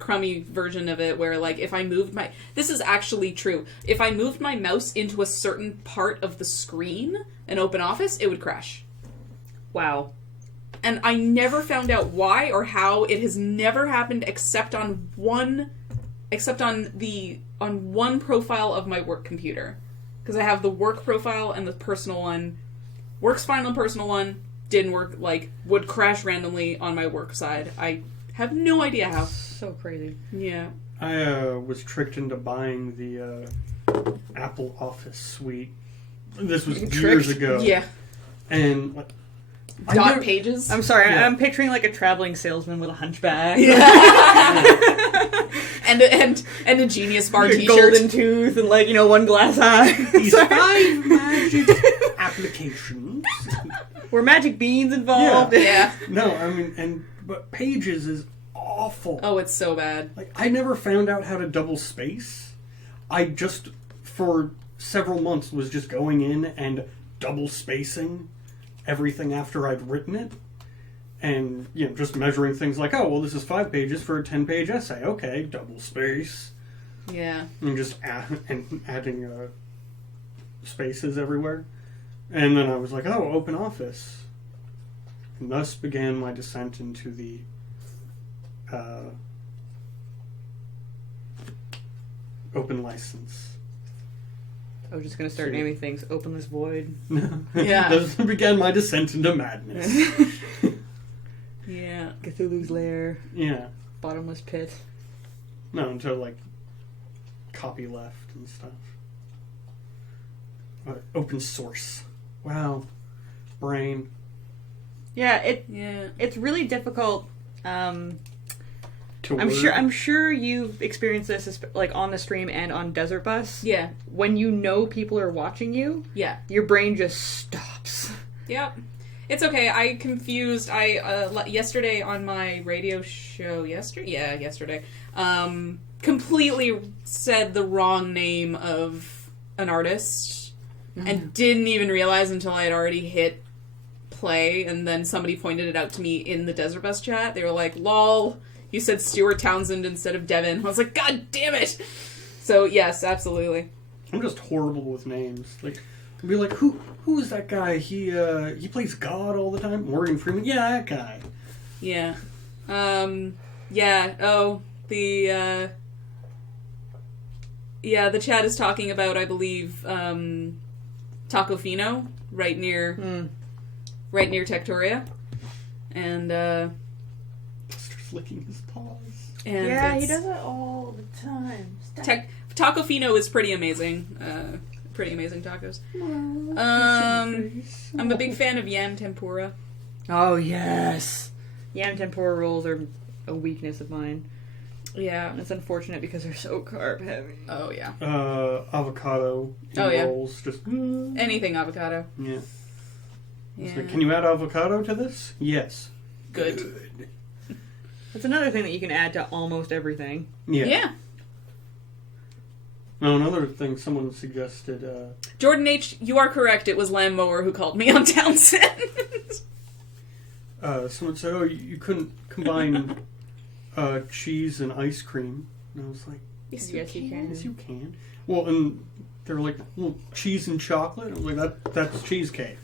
crummy version of it where, like, if I moved my... This is actually true. If I moved my mouse into a certain part of the screen in OpenOffice, it would crash. Wow. And I never found out why or how. It has never happened except on one except on one profile of my work computer. Because I have the work profile and the personal one. Works fine on the personal one, didn't work, like, would crash randomly on my work side. I have no idea how. So crazy. Yeah. I was tricked into buying the Apple Office suite. This was years ago. Yeah. And like, Dot pages. I'm sorry, Yeah. I'm picturing like a traveling salesman with a hunchback. and a Genius Bar Like a t-shirt. golden tooth and like, one glass eye. these Sorry. 5 magic applications. Were magic beans involved? Yeah. No, I mean, but Pages is awful. Oh, it's so bad. Like, I never found out how to double space. I just, for several months, was just going in and double spacing everything after I'd written it. And, just measuring things like, oh, well, this is 5 pages for a 10-page essay. Okay, double space. Yeah. And just adding spaces everywhere. And then I was like, oh, open office. And thus began my descent into the open license. I was just gonna start naming things. Openless void. Yeah. Thus began my descent into madness. Yeah. Cthulhu's lair. Yeah. Bottomless pit. No, until, like, copyleft and stuff. Open source. Wow. Brain. Yeah, Yeah. it's really difficult. To I'm word. sure you've experienced this like on the stream and on Desert Bus. Yeah. When you know people are watching you, Yeah. your brain just stops. Yep. It's okay. I confused. Yesterday on my radio show. Yesterday. Completely said the wrong name of an artist and didn't even realize until I had already hit play, and then somebody pointed it out to me in the Desert Bus chat. They were like, "Lol, you said Stuart Townsend instead of Devin." I was like, "God damn it!" So yes, absolutely. I'm just horrible with names. Like, I'd be like, who is that guy? He plays God all the time. Morgan Freeman. Yeah, that guy. Yeah. Yeah. Oh, the chat is talking about, I believe, Tacofino, right near Tectoria. And, Buster's licking his paws. and Yeah, he it's- does it all the time. Tacofino is pretty amazing. Pretty amazing tacos. I'm a big fan of yam tempura. Oh yes, yam tempura rolls are a weakness of mine. Yeah. And it's unfortunate because they're so carb heavy. Oh, yeah. Avocado Oh, yeah. rolls. Just Anything avocado. yeah. It's Yeah. like, can you add avocado to this? Yes. Good. That's another thing that you can add to almost everything. Yeah. Yeah. No, another thing someone suggested. Jordan H., you are correct. It was Lamb Mower who called me on Townsend. Someone said, "Oh, you couldn't combine cheese and ice cream," and I was like, Yes, Yes, you can. "Yes, you can." Well, and they're like, "Well, cheese and chocolate." I was like, "That's cheesecake."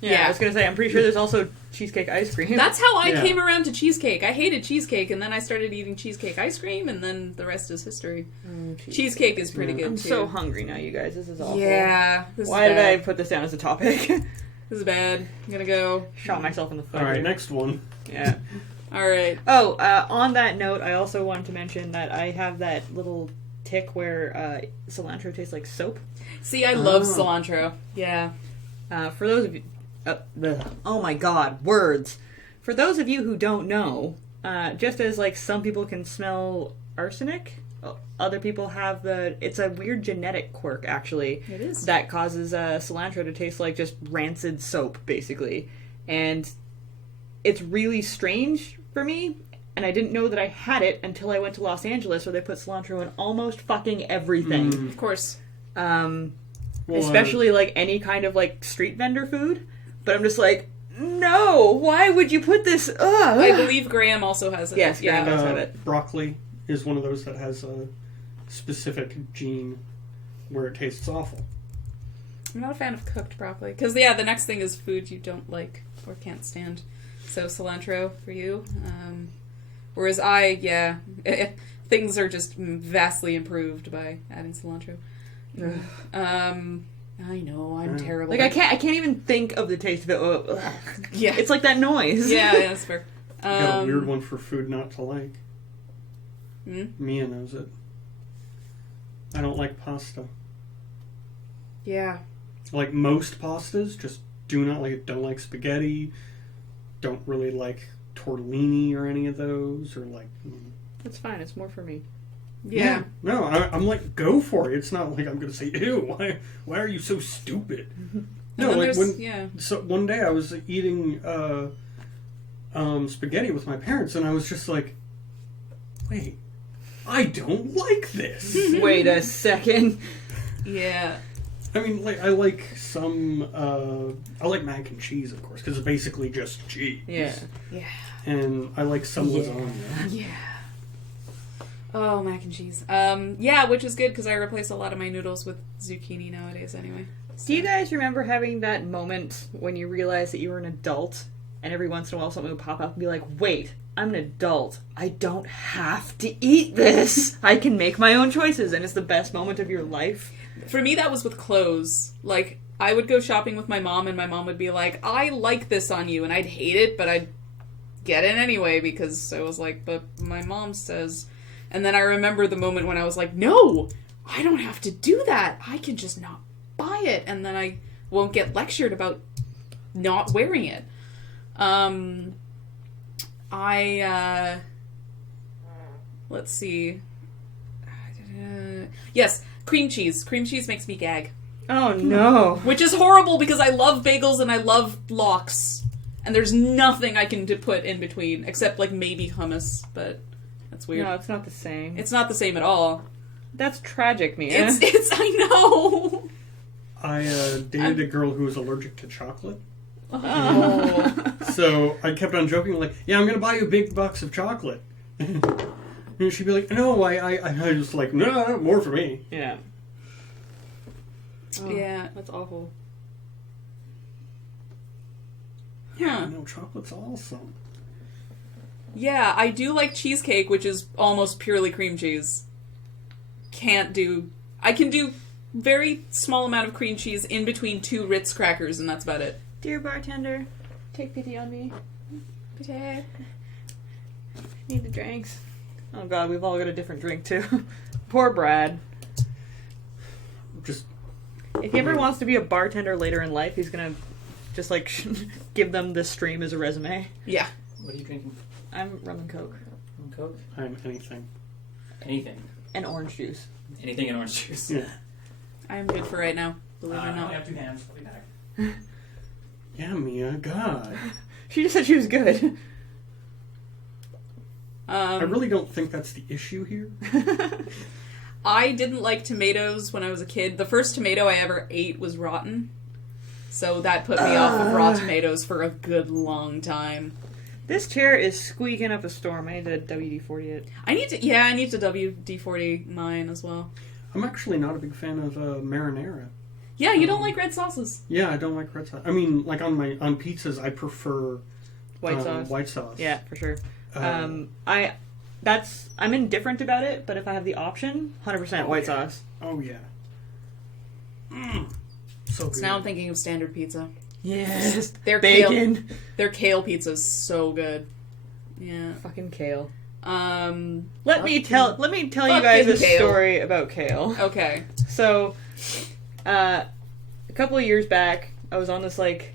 Yeah, Yeah. I was gonna say I'm pretty sure there's also cheesecake ice cream. That's how I Yeah. came around to cheesecake. I hated cheesecake, and then I started eating cheesecake ice cream, and then the rest is history. Cheesecake is pretty good, I'm too. so hungry now, you guys. This is awful. Yeah. This Why is did I bad. put this down as a topic? This is bad. I'm gonna go. Shot myself in the foot. All right, here. next one. Yeah. Alright. Oh, on that note, I also wanted to mention that I have that little tick where cilantro tastes like soap. See, I love Oh. cilantro. Yeah. For those of you... oh my god, words. For those of you who don't know, just as like some people can smell arsenic, other people have it's a weird genetic quirk, actually. It is. That causes cilantro to taste like just rancid soap, basically. And it's really strange for me, and I didn't know that I had it until I went to Los Angeles, where they put cilantro in almost fucking everything. Of course. Well, Especially like any kind of like street vendor food. But I'm just like, no, why would you put this? Ugh. I believe Graham also has it. Yes, Graham yeah. does. have it. broccoli is one of those that has a specific gene where it tastes awful. I'm not a fan of cooked broccoli. Because, the next thing is food you don't like or can't stand. So, cilantro for you. Whereas things are just vastly improved by adding cilantro. I know, I'm terrible. Like I can't even think of the taste of it. Ugh. Yeah. It's like that noise. Yeah, that's fair. I got a weird one for food not to like. Mia knows it. I don't like pasta. Yeah. Like most pastas, just don't like spaghetti. Don't really like tortellini or any of those, or like. It's fine. It's more for me. Yeah. No, I'm like, go for it. It's not like I'm gonna say, ew. Why are you so stupid? No, like So one day I was eating spaghetti with my parents, and I was just like, wait, I don't like this. Wait a second. Yeah. I mean, like I like some. I like mac and cheese, of course, because it's basically just cheese. Yeah. Yeah. And I like some lasagna. Yeah. Oh, mac and cheese. Yeah, which is good because I replace a lot of my noodles with zucchini nowadays anyway. So. Do you guys remember having that moment when you realized that you were an adult and every once in a while something would pop up and be like, wait, I'm an adult. I don't have to eat this. I can make my own choices, and it's the best moment of your life? For me, that was with clothes. Like, I would go shopping with my mom and my mom would be like, I like this on you, and I'd hate it, but I'd get it anyway because I was like, but my mom says... And then I remember the moment when I was like, no, I don't have to do that. I can just not buy it. And then I won't get lectured about not wearing it. Let's see. Yes, cream cheese. Cream cheese makes me gag. Oh, no. Which is horrible because I love bagels and I love lox. And there's nothing I can put in between, except like maybe hummus, but... That's weird. No, it's not the same. It's not the same at all. That's tragic, Mia. It's I know. I dated a girl who was allergic to chocolate. Oh. So I kept on joking, like, yeah, I'm going to buy you a big box of chocolate. And she'd be like, no, I was like, no, more for me. Yeah. Oh, Yeah. That's awful. Huh. No, chocolate's awesome. Yeah, I do like cheesecake, which is almost purely cream cheese. I can do very small amount of cream cheese in between 2 Ritz crackers, and that's about it. Dear bartender, take pity on me. Pity. Need the drinks. Oh god, we've all got a different drink too. Poor Brad. Just. If he ever wants to be a bartender later in life, he's gonna just like give them this stream as a resume. Yeah. What are you drinking? I'm rum and coke. Rum and Coke? I'm anything. Anything. And orange juice. Anything in orange juice. Yeah. I'm good for right now, believe it or I only not. have 2 hands. I'll be back. Yeah, Mia, God. She just said she was good. I really don't think that's the issue here. I didn't like tomatoes when I was a kid. The first tomato I ever ate was rotten. So that put me off of raw tomatoes for a good long time. This chair is squeaking up a storm. I need to WD-40 it. I need to WD-40 mine as well. I'm actually not a big fan of marinara. Yeah, you don't like red sauces. Yeah, I don't like red sauce. I mean, like on pizzas, I prefer White sauce. White sauce. Yeah, for sure. I'm indifferent about it, but if I have the option, 100% white sauce. Oh yeah. So good. So now I'm thinking of standard pizza. Yes. Their bacon. Their kale pizza is so good. Yeah. Fucking kale. Let me tell you guys a story about kale. Okay. So, a couple of years back, I was on this like,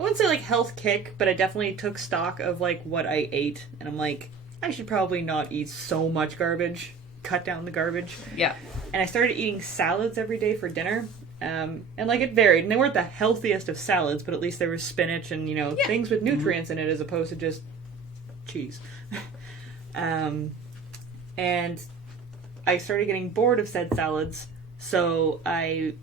I wouldn't say like health kick, but I definitely took stock of like what I ate, and I'm like, I should probably not eat so much garbage. Cut down the garbage. Yeah. And I started eating salads every day for dinner. And like it varied, and they weren't the healthiest of salads, but at least there was spinach and things with nutrients in it as opposed to just cheese. And I started getting bored of said salads, so I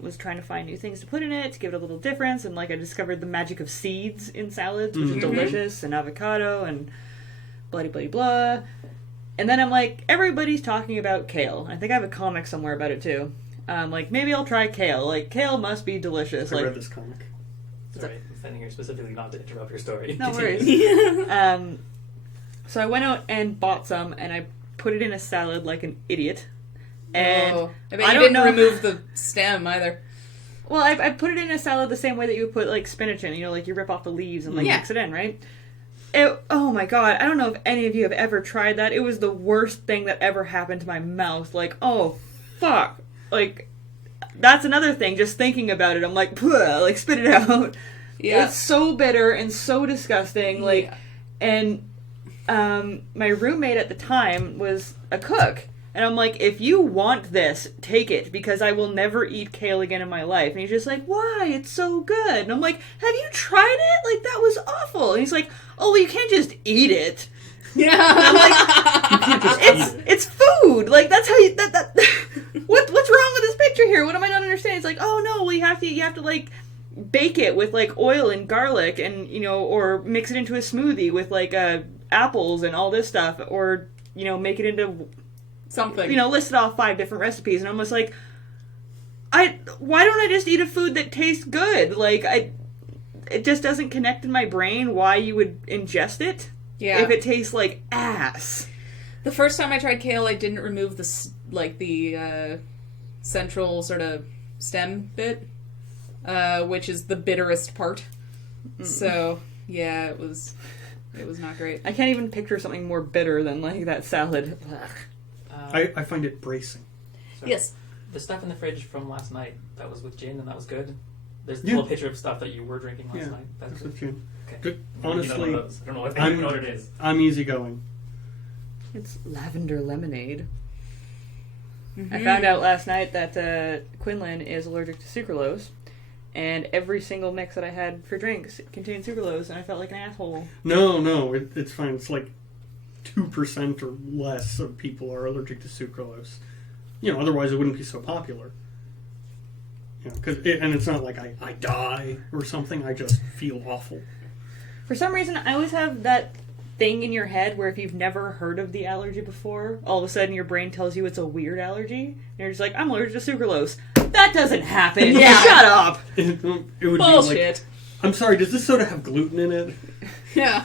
was trying to find new things to put in it to give it a little difference, and like I discovered the magic of seeds in salads, which is delicious, and avocado and blah blah blah. And then I'm like, everybody's talking about kale. I think I have a comic somewhere about it too. Like, maybe I'll try kale. Like, kale must be delicious. I read this comic. Sorry, I'm standing here specifically not to interrupt your story. No worries. So I went out and bought some, and put it in a salad like an idiot. And I bet I you don't didn't know- remove the stem either. Well, I put it in a salad the same way that you would put, like, spinach in. You know, like, you rip off the leaves and, like, Yeah. mix it in, right? Oh, my God. I don't know if any of you have ever tried that. It was the worst thing that ever happened to my mouth. Like, oh, fuck. Like, that's another thing. Just thinking about it, I'm like, "Puh," like, spit it out. Yeah. It's so bitter and so disgusting. Like, Yeah. and my roommate at the time was a cook. And I'm like, if you want this, take it, because I will never eat kale again in my life. And he's just like, why? It's so good. And I'm like, have you tried it? Like, that was awful. And he's like, oh, well, you can't just eat it. Yeah. I'm like, You can't just eat it. it's food. Like, that's how you, what's wrong with this picture here? What am I not understanding? It's like, oh, no, well, you have to, like, bake it with, like, oil and garlic and, you know, or mix it into a smoothie with, like, apples and all this stuff, or, you know, make it into... Something. You know, listed off 5 different recipes, and I'm just like, why don't I just eat a food that tastes good? Like, it just doesn't connect in my brain why you would ingest it Yeah. if it tastes like ass. The first time I tried kale, I didn't remove the central sort of stem bit, which is the bitterest part. So, yeah, it was not great. I can't even picture something more bitter than, like, that salad. Ugh. I find it bracing. So Yes. The stuff in the fridge from last night, that was with gin and that was good. There's Yeah. a little picture of stuff that you were drinking last night. That's That's good. what you. Okay. Good. I don't know Honestly, what those- I don't know what, I I'm- don't know what it is. I'm easygoing. It's lavender lemonade. Mm-hmm. I found out last night that Quinlan is allergic to sucralose, and every single mix that I had for drinks contained sucralose, and I felt like an asshole. No, it's fine. It's like 2% or less of people are allergic to sucralose. You know, otherwise it wouldn't be so popular. You know, and it's not like I die or something. I just feel awful. For some reason, I always have that thing in your head where if you've never heard of the allergy before, all of a sudden your brain tells you it's a weird allergy. And you're just like, I'm allergic to sucralose. That doesn't happen. Yeah. Shut up. It would be like, Bullshit. I'm sorry, does this soda have gluten in it? Yeah.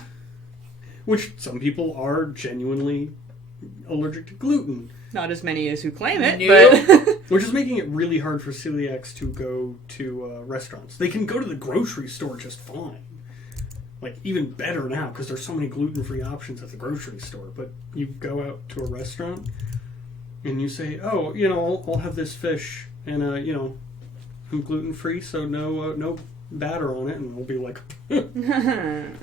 Which some people are genuinely allergic to gluten. Not as many as who claim it, Nope. but... Which is making it really hard for celiacs to go to restaurants. They can go to the grocery store just fine. Like, even better now, because there's so many gluten-free options at the grocery store. But you go out to a restaurant, and you say, oh, you know, I'll have this fish, and, you know, I'm gluten-free, so no batter on it. And we'll be like,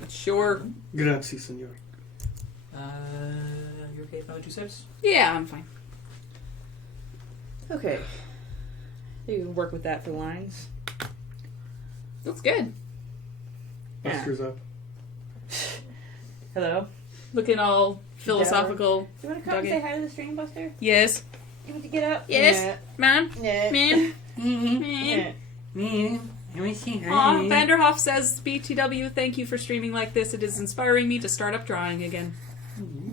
Sure. grazie, signor. You okay with another 2 sips? Yeah, I'm fine. Okay. You can work with that for lines. Looks good. Yeah. Buster's up. Hello? Looking all philosophical. You want to come Doggy. say hi to the stream, Buster? Yes. You want to get up? Yes. Man. Yeah. Man. Yeah. Man. Aw, Vanderhoff says, BTW, thank you for streaming like this. It is inspiring me to start up drawing again.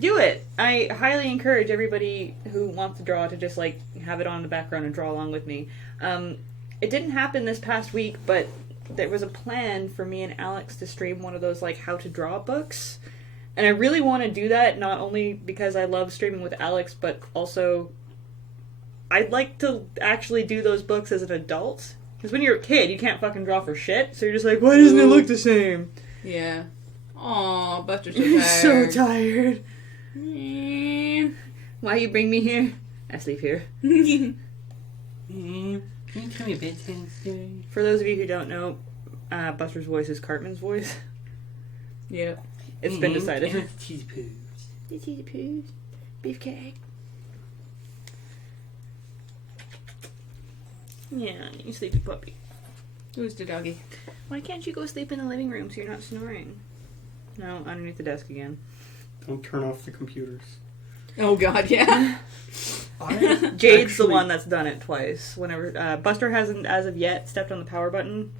Do it. I highly encourage everybody who wants to draw to just, like, have it on in the background and draw along with me. It didn't happen this past week, but there was a plan for me and Alex to stream one of those, like, how to draw books. And I really want to do that, not only because I love streaming with Alex, but also I'd like to actually do those books as an adult. Because when you're a kid, you can't fucking draw for shit, so you're just like, why doesn't it look the same? Yeah. Aw, Buster's so I'm tired. so tired. Mm. Why you bring me here? I sleep here. Can you tell me a bedtime story? For those of you who don't know, Buster's voice is Cartman's voice. Yeah. It's been decided. Cheese poos. The cheesy poos. Beefcake. Yeah, you sleepy puppy. Who's the doggy? Why can't you go sleep in the living room so you're not snoring? No, underneath the desk again. Don't turn off the computers. Oh god, yeah. Jade's the Actually- one that's done it twice. Whenever Buster hasn't, as of yet, stepped on the power button.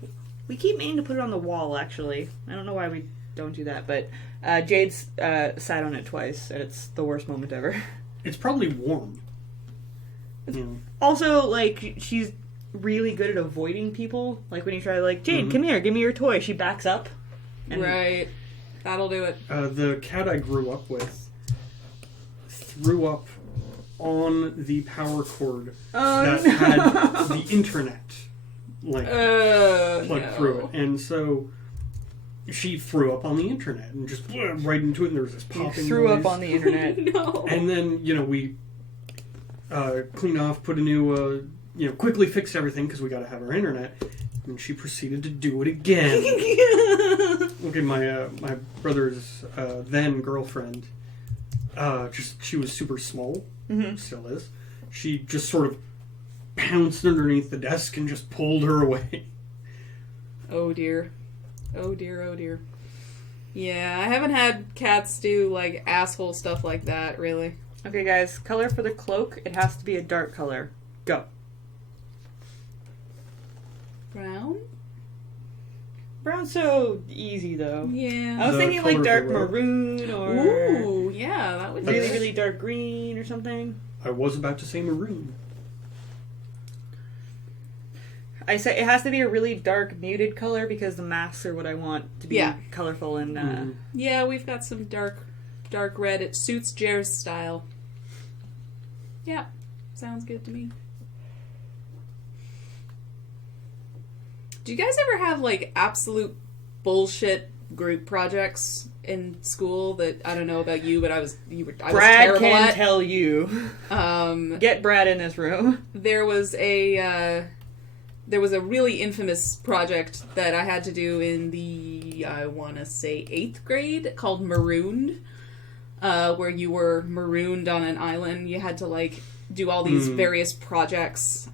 We keep meaning to put it on the wall, actually. I don't know why we don't do that, but Jade's sat on it twice, and it's the worst moment ever. It's probably warm. You know. Also, like, she's really good at avoiding people. Like, when you try, like, Jade, Mhm. come here, give me your toy, she backs up. And Right. That'll do it. The cat I grew up with threw up on the power cord Oh, that no. had the internet plugged through it. And so she threw up on the internet and just right into it, and there was this You popping threw noise. up on the internet. No. And then, we cleaned off, put a new, quickly fixed everything because we got to have our internet. And she proceeded to do it again. Okay, my brother's then girlfriend, she was super small, still is. She just sort of pounced underneath the desk and just pulled her away. Oh dear. Oh dear, oh dear. Yeah, I haven't had cats do, like, asshole stuff like that, really. Okay, guys, color for the cloak. It has to be a dark color. Go. Brown? Brown's so easy, though. Yeah. I was The thinking like color dark of the robe. maroon or Ooh, yeah, that would be really, good. really dark green or something. I was about to say maroon. I say it has to be a really dark, muted color because the masks are what I want to be colorful and. Yeah, we've got some dark red. It suits Jer's style. Yeah, sounds good to me. Do you guys ever have, like, absolute bullshit group projects in school that, I don't know about you, but I was Brad terrible can at? tell you. Get Brad in this room. There was a really infamous project that I had to do in the, I want to say, 8th grade called Marooned, where you were marooned on an island. You had to, like, do all these various projects.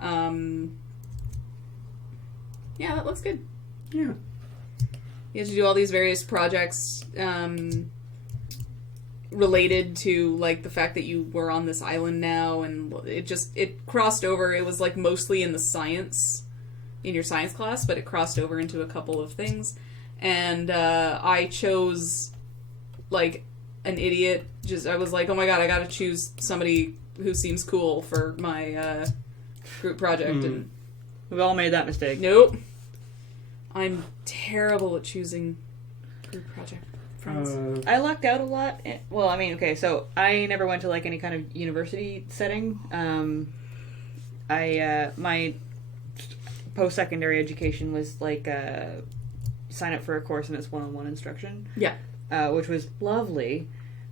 Yeah, that looks good. Yeah. You had to do all these various projects related to, like, the fact that you were on this island now, and it crossed over. It was, like, mostly in your science class, but it crossed over into a couple of things. And I chose, like, an idiot. I was like, oh my god, I gotta choose somebody who seems cool for my group project. And We've all made that mistake. nope. I'm terrible at choosing group project friends. I lucked out a lot. Well, I mean, okay, so I never went to like any kind of university setting. My post-secondary education was like sign up for a course and it's one-on-one instruction. Yeah. Which was lovely.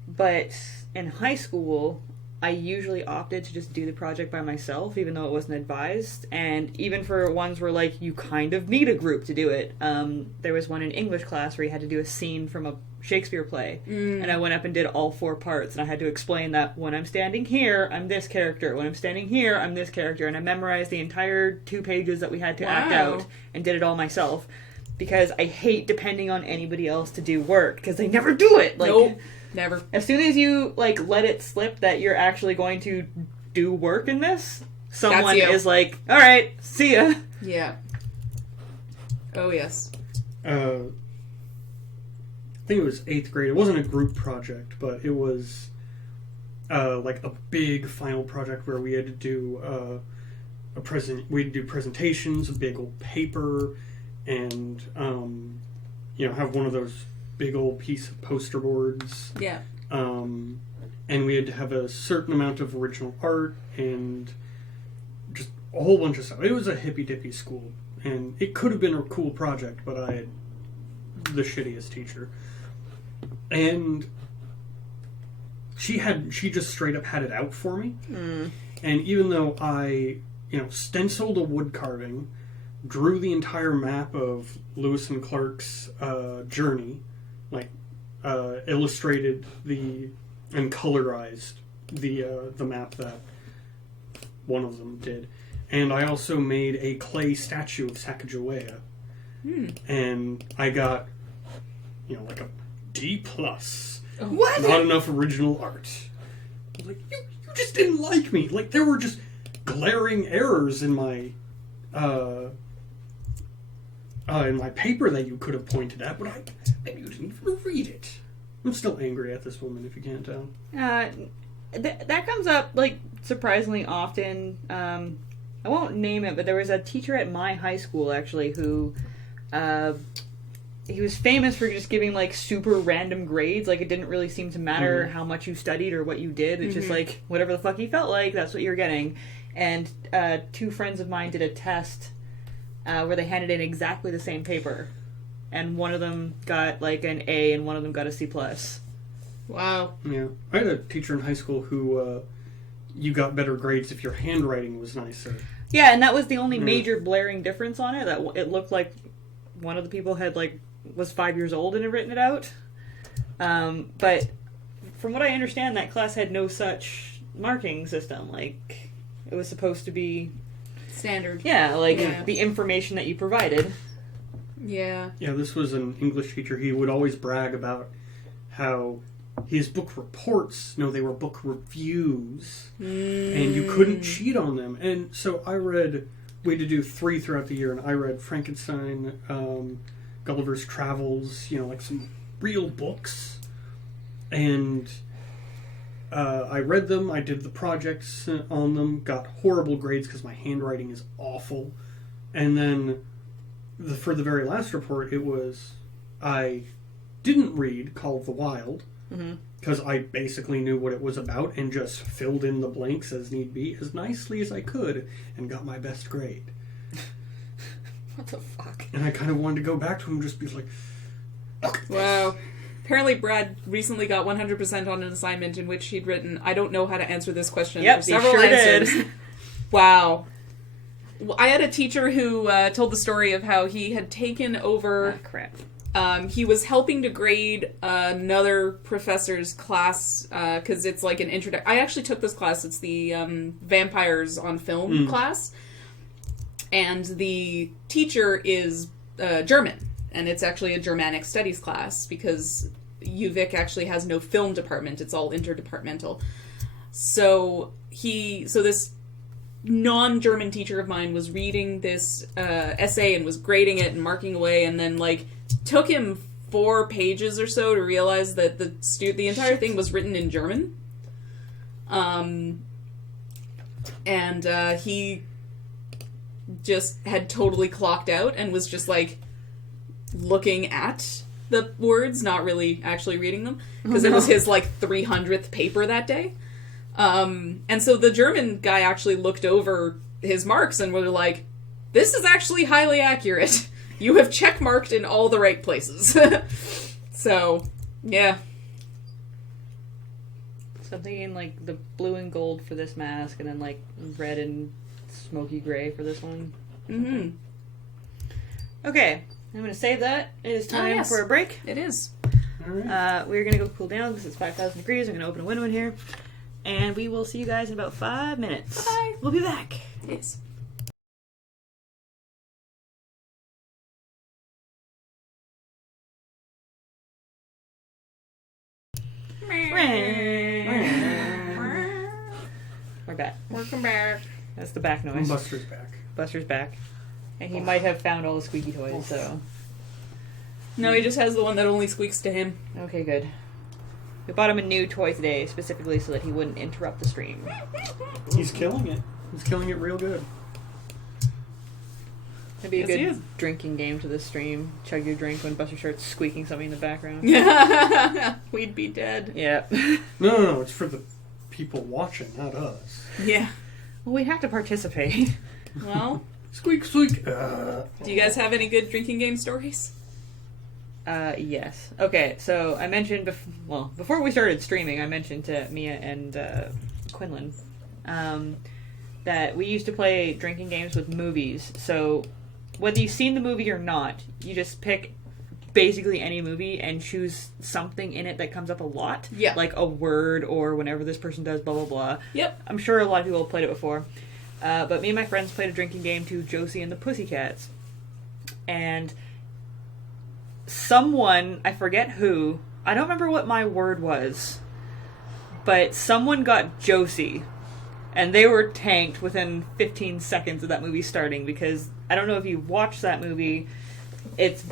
But in high school, I usually opted to just do the project by myself, even though it wasn't advised. And even for ones where, like, you kind of need a group to do it. There was one in English class where you had to do a scene from a Shakespeare play. And I went up and did all 4 parts. And I had to explain that when I'm standing here, I'm this character. When I'm standing here, I'm this character. And I memorized the entire 2 pages that we had to act out and did it all myself. Because I hate depending on anybody else to do work. Because they never do it. Like, nope. Never. As soon as you, like, let it slip that you're actually going to do work in this, someone is like, alright, see ya. Yeah. Oh, yes. I think it was 8th grade. It wasn't a group project, but it was like a big final project where we had to do we had to do presentations, a big old paper, and have one of those big old piece of poster boards. Yeah. And we had to have a certain amount of original art and just a whole bunch of stuff. It was a hippy-dippy school, and it could have been a cool project, but I had the shittiest teacher. And she just straight up had it out for me. And even though I, stenciled a wood carving, drew the entire map of Lewis and Clark's journey, like illustrated and colorized the map that one of them did, and I also made a clay statue of Sacagawea, and I got like a D+. What? Not enough original art. I was like, you just didn't like me. Like, there were just glaring errors in my paper that you could have pointed at, but you didn't even read it. I'm still angry at this woman, if you can't tell. That comes up, like, surprisingly often. I won't name it, but there was a teacher at my high school, actually, who he was famous for just giving like super random grades. Like it didn't really seem to matter how much you studied or what you did. It's just like whatever the fuck he felt like, that's what you're getting. And 2 friends of mine did a test where they handed in exactly the same paper, and one of them got like an A and one of them got a C+. Wow. Yeah, I had a teacher in high school who you got better grades if your handwriting was nicer. Yeah, and that was the only major blaring difference on it. That it looked like one of the people had like was 5 years old and had written it out. But from what I understand, that class had no such marking system. Like it was supposed to be Standard. yeah, like the information that you provided. Yeah. Yeah, this was an English teacher. He would always brag about how his book reports, no, they were book reviews, and you couldn't cheat on them. And so we had to do 3 throughout the year, and I read Frankenstein, Gulliver's Travels, like some real books. And I read them, I did the projects on them, got horrible grades because my handwriting is awful. And then for the very last report, it was I didn't read Call of the Wild, because I basically knew what it was about and just filled in the blanks as need be as nicely as I could and got my best grade. What the fuck? And I kind of wanted to go back to him and just be like, Wow. Apparently Brad recently got 100% on an assignment in which he'd written, I don't know how to answer this question. Yep, There were several he sure answers. did. Wow. I had a teacher who told the story of how he had taken over... crap. He was helping to grade another professor's class, because it's like an introduction. I actually took this class. It's the Vampires on Film class. And the teacher is German. And it's actually a Germanic studies class, because UVic actually has no film department. It's all interdepartmental. So this non-German teacher of mine was reading this essay and was grading it and marking away, and then took him 4 pages or so to realize that the entire thing was written in German. And he just had totally clocked out and was just looking at the words, not really actually reading them, because it was his 300th paper that day. And so the German guy actually looked over his marks and were like, this is actually highly accurate. You have checkmarked in all the right places. So, yeah. So I'm thinking the blue and gold for this mask, and then red and smoky gray for this one. Mm-hmm. Okay, I'm going to save that. It is time for a break. It is. all right. We're going to go cool down because it's 5,000 degrees. I'm going to open a window in here. And we will see you guys in about 5 minutes. Bye. We'll be back. Yes. We're back. Welcome back. That's the back noise. Buster's back. Buster's back. And he might have found all the squeaky toys, so... No, he just has the one that only squeaks to him. Okay, good. We bought him a new toy today, specifically so that he wouldn't interrupt the stream. He's killing it. He's killing it real good. It'd be a Yes, he good is. drinking game to this stream. Chug your drink when Buster starts squeaking something in the background. We'd be dead. Yeah. No, it's for the people watching, not us. Yeah. Well, we have to participate. Well, Squeak, squeak. do you guys have any good drinking game stories? Yes. Okay, so I mentioned, before we started streaming, I mentioned to Mia and Quinlan that we used to play drinking games with movies. So whether you've seen the movie or not, you just pick basically any movie and choose something in it that comes up a lot. Yeah. Like a word or whenever this person does blah, blah, blah. Yep. I'm sure a lot of people have played it before. But me and my friends played a drinking game to Josie and the Pussycats. And someone, I forget who, I don't remember what my word was, but someone got Josie. And they were tanked within 15 seconds of that movie starting, because I don't know if you watched that movie. It's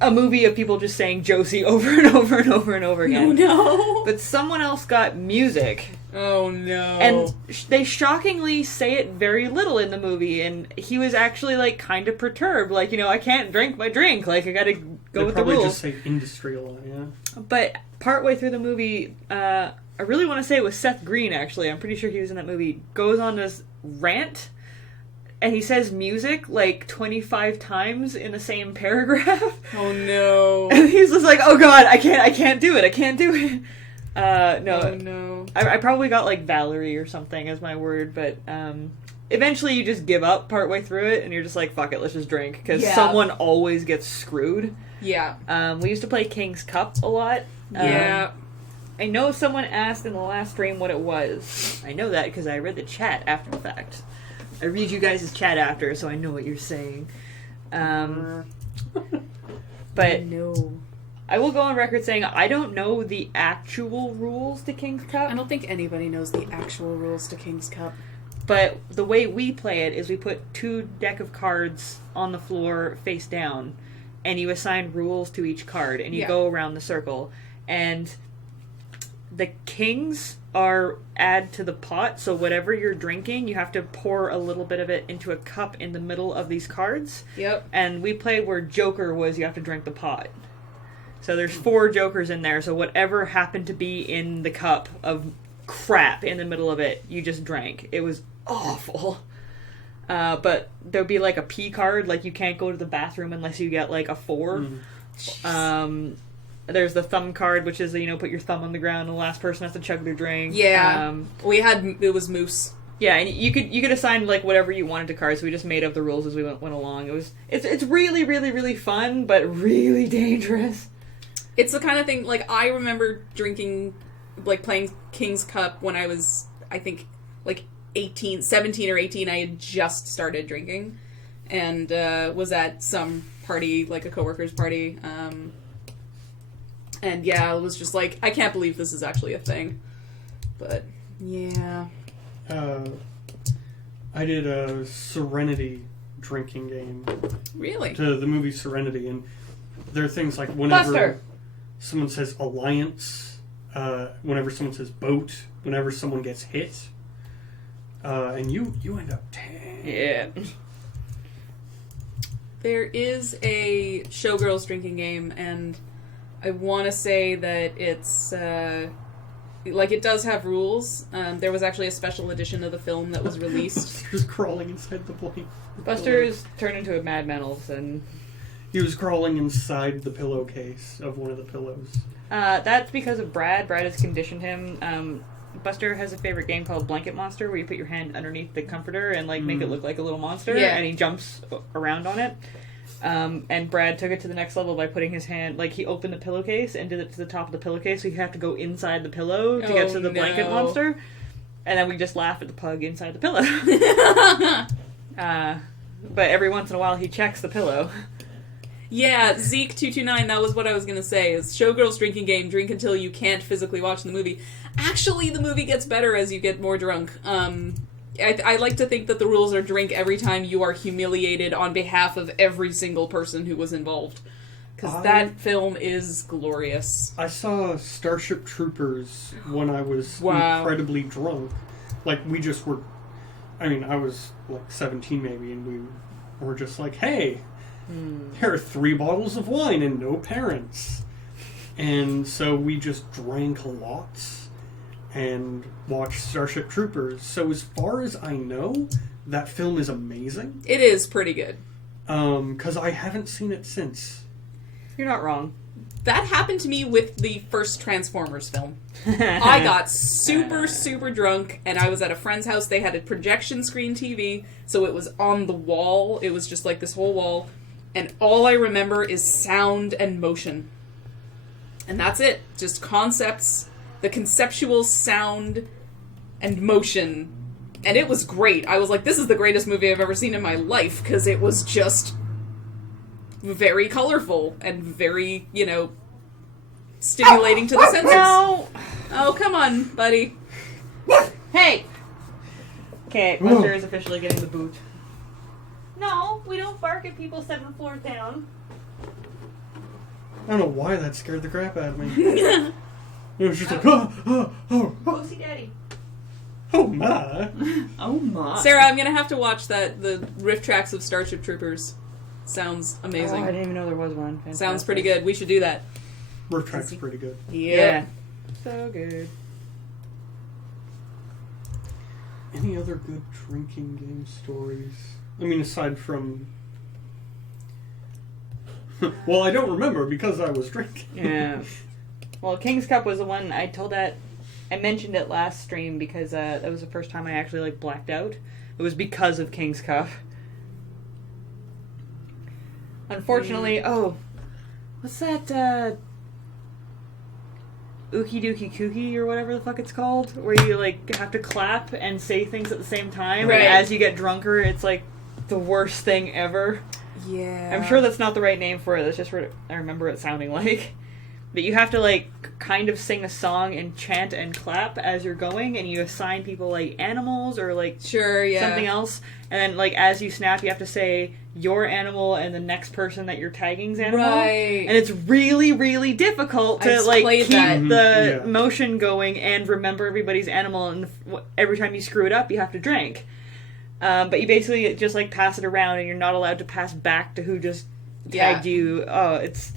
a movie of people just saying Josie over and over and over and over again. Oh no. But someone else got music. Oh no. And they shockingly say it very little in the movie, and he was actually kind of perturbed, I can't drink my drink, I gotta go They'd with the probably rules. just say industrial, yeah. But partway through the movie, I really want to say it was Seth Green, actually. I'm pretty sure he was in that movie. Goes on this rant, and he says music like 25 times in the same paragraph. Oh no. And he's just like, oh god, I can't do it. No. Oh no. I probably got like Valerie or something as my word, but eventually you just give up partway through it, and you're just like, fuck it, let's just drink, because someone always gets screwed. Yeah. We used to play King's Cup a lot. Yeah. I know someone asked in the last stream what it was. I know that because I read the chat after the fact. I read you guys' chat after, so I know what you're saying. But No. I will go on record saying I don't know the actual rules to King's Cup. I don't think anybody knows the actual rules to King's Cup. But the way we play it is we put 2 deck of cards on the floor face down, and you assign rules to each card, and you go around the circle. And the kings are add to the pot, so whatever you're drinking, you have to pour a little bit of it into a cup in the middle of these cards. Yep. And we play where Joker was, you have to drink the pot. So there's 4 jokers in there, so whatever happened to be in the cup of crap in the middle of it, you just drank. It was awful. But there'll be like a P card, like you can't go to the bathroom unless you get like a 4. There's the thumb card, which is, put your thumb on the ground and the last person has to chug their drink. Yeah. It was Moose. Yeah, and you could assign like whatever you wanted to cards. So we just made up the rules as we went along. It's really, really, really fun, but really dangerous. It's the kind of thing, like, I remember drinking, like, playing King's Cup when I was, I think, like, 17 or 18. I had just started drinking, and was at some party, like a coworker's party, and yeah, it was just like, I can't believe this is actually a thing. But, yeah. I did a Serenity drinking game. Really? To the movie Serenity, and there are things like whenever Buster! Someone says alliance, whenever someone says boat, whenever someone gets hit, and you end up dead. Yeah. There is a Showgirls drinking game, and I want to say that it's, like, it does have rules. There was actually a special edition of the film that was released. He was crawling inside the plane. Buster's turned into a madman all of a sudden. He was crawling inside the pillowcase of one of the pillows. That's because of Brad. Brad has conditioned him. Buster has a favorite game called Blanket Monster, where you put your hand underneath the comforter and like make it look like a little monster, and he jumps around on it. And Brad took it to the next level by putting his hand, like he opened the pillowcase and did it to the top of the pillowcase, so you have to go inside the pillow to get to the blanket monster. And then we just laugh at the pug inside the pillow. But every once in a while he checks the pillow. Yeah, Zeke229, that was what I was going to say, is Showgirls drinking game, drink until you can't physically watch the movie. Actually, the movie gets better as you get more drunk. I like to think that the rules are drink every time you are humiliated on behalf of every single person who was involved. Because that film is glorious. I saw Starship Troopers when I was incredibly drunk. Like, we just were... I mean, I was like 17 maybe, and we were just like, hey... There are 3 bottles of wine and no parents. And so we just drank lots and watched Starship Troopers. So as far as I know, that film is amazing. It is pretty good. 'Cause I haven't seen it since. You're not wrong. That happened to me with the first Transformers film. I got super drunk, and I was at a friend's house. They had a projection screen TV, so it was on the wall. It was just like this whole wall. And all I remember is sound and motion. And that's it. Just concepts, the conceptual sound and motion. And it was great. I was like, this is the greatest movie I've ever seen in my life, because it was just very colorful and very, stimulating to the senses. No! Oh, come on, buddy. Hey! Okay, Buster is officially getting the boot. No, we don't bark at people 7 floors down. I don't know why that scared the crap out of me. It was just like, oh, Go see Daddy. oh my. Oh my. Sarah, I'm gonna have to watch the riff tracks of Starship Troopers. Sounds Oh, amazing. I didn't even know there was one. Sounds Fantastic. pretty good. We should do that. Riff Track's pretty good. Yeah. So good. Any other good drinking game stories? I mean, aside from... well, I don't remember because I was drinking. Yeah. Well, King's Cup was the one I told that... I mentioned it last stream because that was the first time I actually, like, blacked out. It was because of King's Cup. Unfortunately, what's that, Ookie Dookie Kookie or whatever the fuck it's called? Where you, like, have to clap and say things at the same time. Right. And as you get drunker, it's, like, the worst thing ever. Yeah. I'm sure that's not the right name for it. That's just what I remember it sounding like. But you have to, like, kind of sing a song and chant and clap as you're going, and you assign people, like, animals or, like, Sure, yeah. something else. And then, like, as you snap, you have to say your animal and the next person that you're tagging's animal. Right. And it's really, really difficult to, I've like, played keep that. the Yeah. motion going and remember everybody's animal. And every time you screw it up, you have to drink. But you basically just, like, pass it around, and you're not allowed to pass back to who just tagged you. Oh, it's...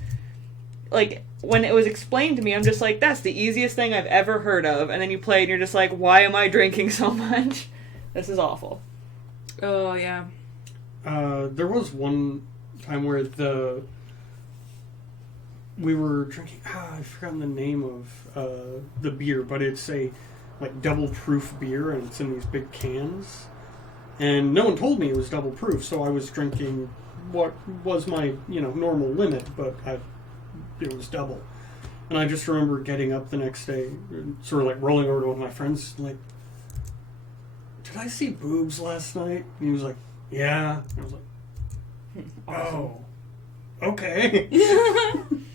Like, when it was explained to me, I'm just like, that's the easiest thing I've ever heard of. And then you play, and you're just like, why am I drinking so much? This is awful. Oh, yeah. There was one time where we were drinking... I've forgotten the name of the beer, but it's a, like, double proof beer, and it's in these big cans. And no one told me it was double proof, so I was drinking what was my, normal limit, but it was double. And I just remember getting up the next day, sort of like rolling over to one of my friends, like, did I see boobs last night? And he was like, yeah. And I was like, oh, okay.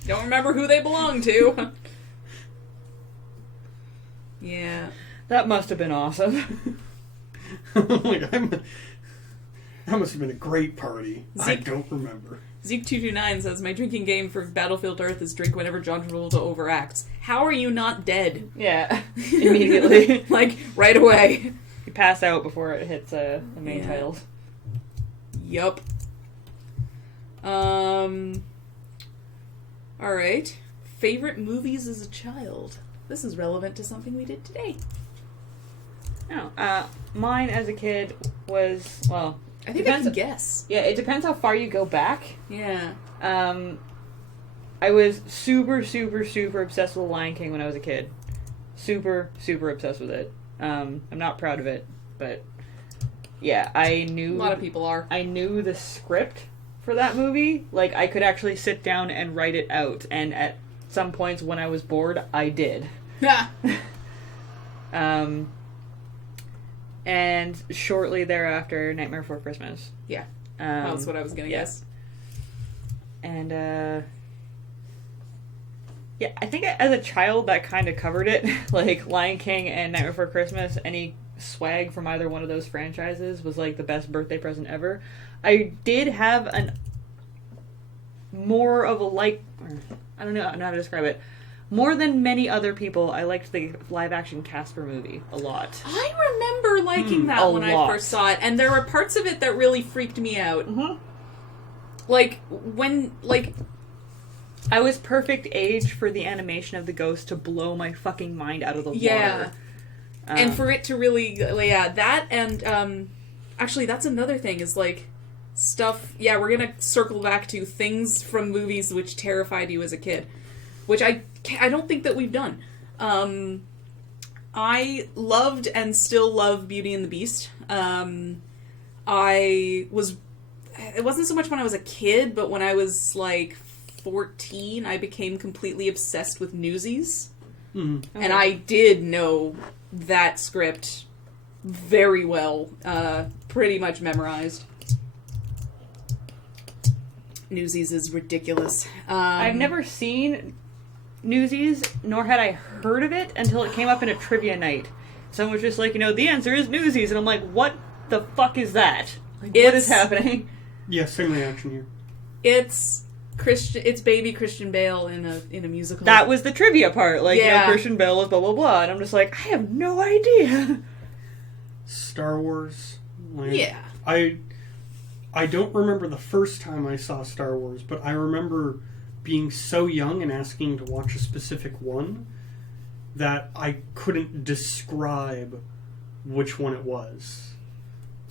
Don't remember who they belong to. Yeah. That must have been awesome. Like, that must have been a great party. I Zeke- don't remember. Zeke229 says, my drinking game for Battlefield Earth is drink whenever John Travolta overacts. How are you not dead? Yeah, immediately. Like, right away. You pass out before it hits the main Yeah. titles. Yup. Alright. Favorite movies as a child. This is relevant to something we did today. Oh, mine as a kid was, well... I think Depends- I can guess. Yeah, it depends how far you go back. Yeah. I was super, super, super obsessed with The Lion King when I was a kid. Super, super obsessed with it. I'm not proud of it, but yeah, I knew... A lot of people are. I knew the script for that movie. Like, I could actually sit down and write it out, and at some points when I was bored, I did. Yeah. And shortly thereafter, Nightmare Before Christmas. Yeah. That's what I was gonna yeah. guess. And, yeah, I think as a child that kind of covered it. Like, Lion King and Nightmare Before Christmas, any swag from either one of those franchises was, like, the best birthday present ever. I did have more of a, I don't know how to describe it. More than many other people, I liked the live-action Casper movie a lot. I remember liking that a when lot. I first saw it, and there were parts of it that really freaked me out. Mm-hmm. Like, when, like... I was perfect age for the animation of the ghost to blow my fucking mind out of the Yeah. water. And for it to really, yeah, that and, actually, that's another thing, is, like, stuff, yeah, we're gonna circle back to things from movies which terrified you as a kid, which I don't think that we've done. I loved and still love Beauty and the Beast. It wasn't so much when I was a kid, but when I was, like, 14, I became completely obsessed with Newsies. Mm-hmm. And I did know that script very well. Pretty much memorized. Newsies is ridiculous. I've never seen Newsies, nor had I heard of it until it came up in a trivia night. Someone was just like, the answer is Newsies. And I'm like, what the fuck is that? Like, what is happening? Yeah, same reaction here. It's baby Christian Bale in a musical. That was the trivia part. Like, Yeah. Christian Bale was blah, blah, blah. And I'm just like, I have no idea. Star Wars. Like, Yeah. I I don't remember the first time I saw Star Wars, but I remember being so young and asking to watch a specific one that I couldn't describe which one it was.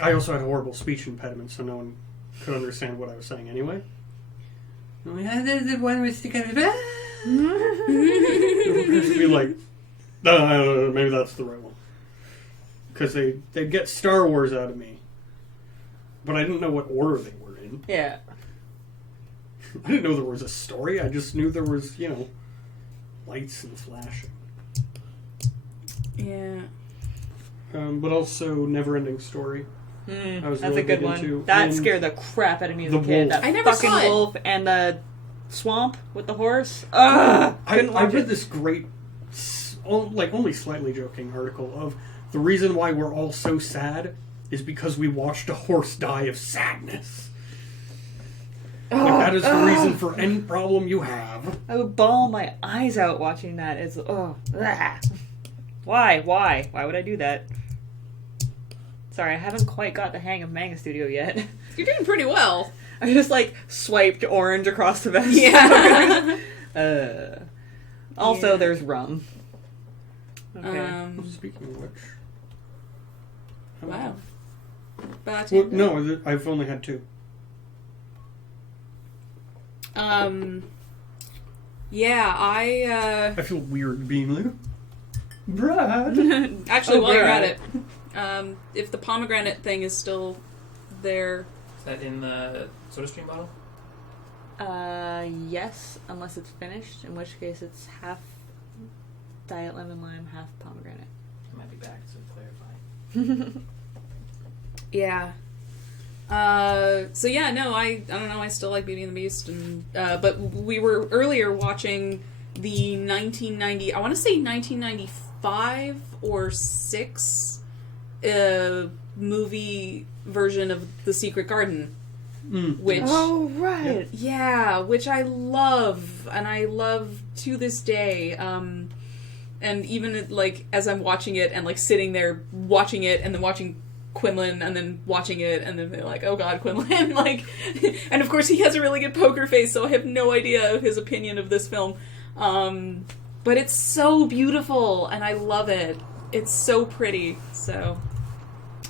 I also had a horrible speech impediment, so no one could understand what I was saying anyway. The one with the kind of... be like, no, maybe that's the right one. Because they get Star Wars out of me. But I didn't know what order they were in. Yeah. I didn't know there was a story. I just knew there was, lights and flashing. Yeah. But also Never-Ending Story. I was That's really a good big one. into. That And scared the crap out of me as a the kid. wolf. That I never fucking saw it. wolf and the swamp with the horse. Ugh! I Couldn't watch read it. this great, only slightly joking article of the reason why we're all so sad is because we watched a horse die of sadness. That is the reason for any problem you have. I would bawl my eyes out watching that. It's Why? Why would I do that? Sorry, I haven't quite got the hang of Manga Studio yet. You're doing pretty well. I just swiped orange across the vest. Yeah. Also, Yeah. there's rum. Okay. Speaking of which, Wow. Well, no, I've only had two. Yeah, I feel weird being like, Brad. actually, Oh, while you're at right. it, if the pomegranate thing is still there, Is that in the SodaStream bottle? Yes, unless it's finished, in which case it's half diet lemon lime, half pomegranate. I might be back to clarify. yeah. So yeah, no, I don't know. I still like Beauty and the Beast, and but we were earlier watching the 1990. I want to say 1995 or 6 movie version of The Secret Garden, which Right. yeah, which I love, and I love to this day. And even as I'm watching it and sitting there watching it and then watching Quinlan and then watching it and then they're like, oh god, Quinlan, and of course he has a really good poker face, so I have no idea of his opinion of this film. But it's so beautiful and I love it. It's so pretty. So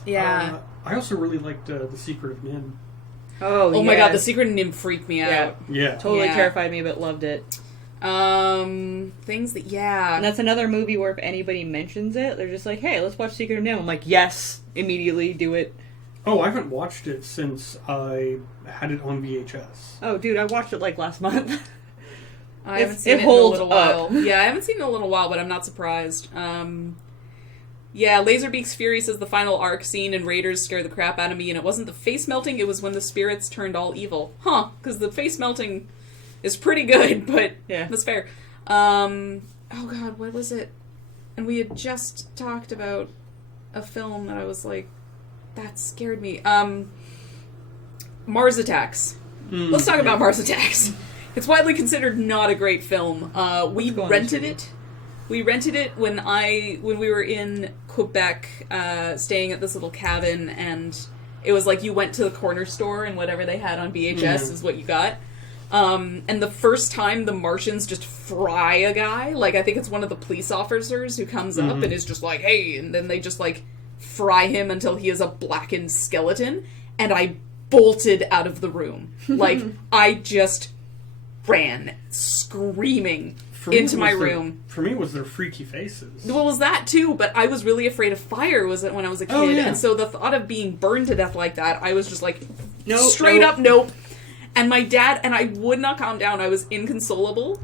yeah. I also really liked The Secret of Nim. Oh My god, The Secret of Nim freaked me Yeah. out. Yeah. Totally Yeah. terrified me, but loved it. Things that And that's another movie where if anybody mentions it, they're just like, hey, let's watch Secret of Nim. I'm like, yes, immediately, do it. Oh, I haven't watched it since I had it on VHS. Oh, dude, I watched it last month. I haven't seen it in a holds little up. while. Yeah, I haven't seen it in a little while, but I'm not surprised. Yeah, Laserbeak's Fury says the final arc scene in Raiders scared the crap out of me, and it wasn't the face melting, it was when the spirits turned all evil. Huh, because the face melting is pretty good, but Yeah. that's fair. Oh god, what was it? And we had just talked about a film that I was like, that scared me. Mars Attacks. Let's talk about Mars Attacks. It's widely considered not a great film. We go on rented this it. We rented it when we were in Quebec, staying at this little cabin, and it was like you went to the corner store and whatever they had on VHS is what you got. And the first time the Martians just fry a guy, I think it's one of the police officers who comes up and is just like, hey, and then they just fry him until he is a blackened skeleton, and I bolted out of the room. I just ran screaming into my room. For me, it was their freaky faces. Well, it was that too, but I was really afraid of fire when I was a kid, Oh, yeah. and so the thought of being burned to death like that, I was just Nope, straight nope. up nope. And my dad, and I would not calm down, I was inconsolable,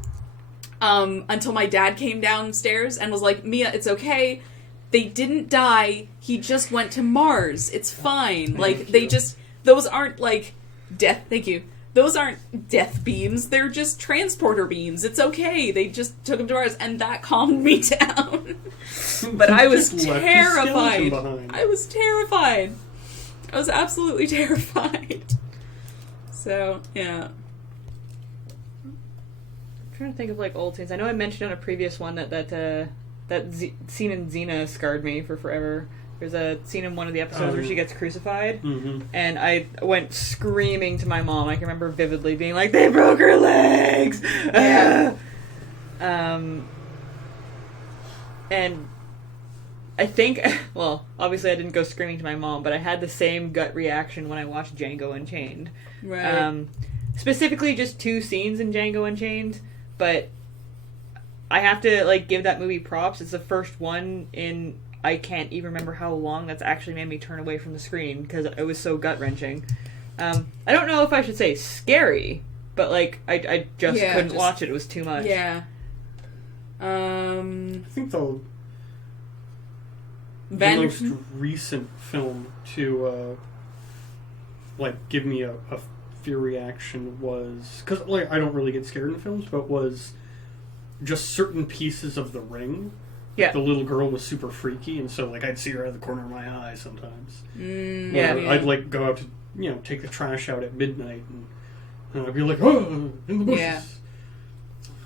until my dad came downstairs and was like, Mia, it's okay, they didn't die, he just went to Mars, it's fine. Those aren't death, thank you. Those aren't death beams, they're just transporter beams. It's okay, they just took him to Mars, and that calmed me down. But I was Just left his skeleton terrified. behind. I was terrified. I was absolutely terrified. So, yeah. I'm trying to think of old scenes. I know I mentioned on a previous one that scene in Xena scarred me for forever. There's a scene in one of the episodes where she gets crucified, and I went screaming to my mom. I can remember vividly being like, "They broke her legs!" Yeah. And I think, well, obviously I didn't go screaming to my mom, but I had the same gut reaction when I watched Django Unchained. Right. Specifically just 2 scenes in Django Unchained, but I have to, like, give that movie props. It's the first one in, I can't even remember how long, that's actually made me turn away from the screen, because it was so gut-wrenching. I don't know if I should say scary, but, like, I just couldn't watch it. It was too much. Yeah. I think the most recent film to like give me a fear reaction was, because like I don't really get scared in films, but was just certain pieces of The Ring. Yeah. The little girl was super freaky, and so like I'd see her out of the corner of my eye sometimes. Yeah. I'd like go out to take the trash out at midnight, and I'd be like, oh, in the bushes. Yeah.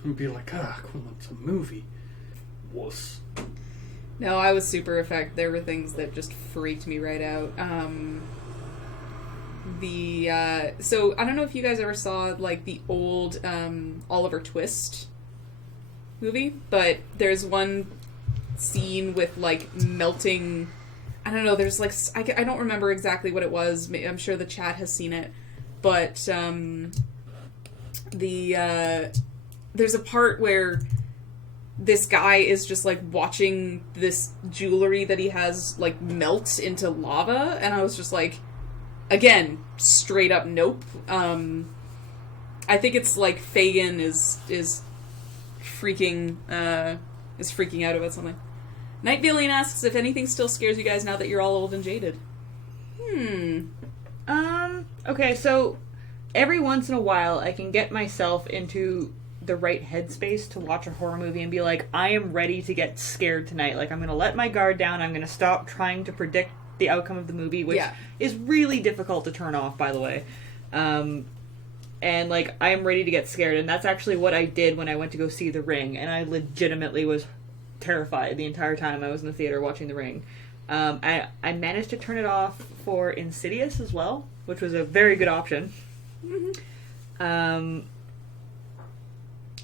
And be like, Quinlan, it's a movie. Wuss. No, I was super affected. There were things that just freaked me right out. So I don't know if you guys ever saw like the old Oliver Twist movie, but there's one scene with like melting. I don't know. There's like I don't remember exactly what it was. I'm sure the chat has seen it, but there's a part where this guy is just like watching this jewelry that he has like melt into lava, and I was just like, again, straight up nope. I think it's like Fagin is freaking out about something. Night Billion asks if anything still scares you guys now that you're all old and jaded. Okay, so every once in a while I can get myself into the right headspace to watch a horror movie and be like, I am ready to get scared tonight. Like, I'm going to let my guard down. I'm going to stop trying to predict the outcome of the movie, which is really difficult to turn off, by the way. And, like, I am ready to get scared. And that's actually what I did when I went to go see The Ring. And I legitimately was terrified the entire time I was in the theater watching The Ring. I managed to turn it off for Insidious as well, which was a very good option.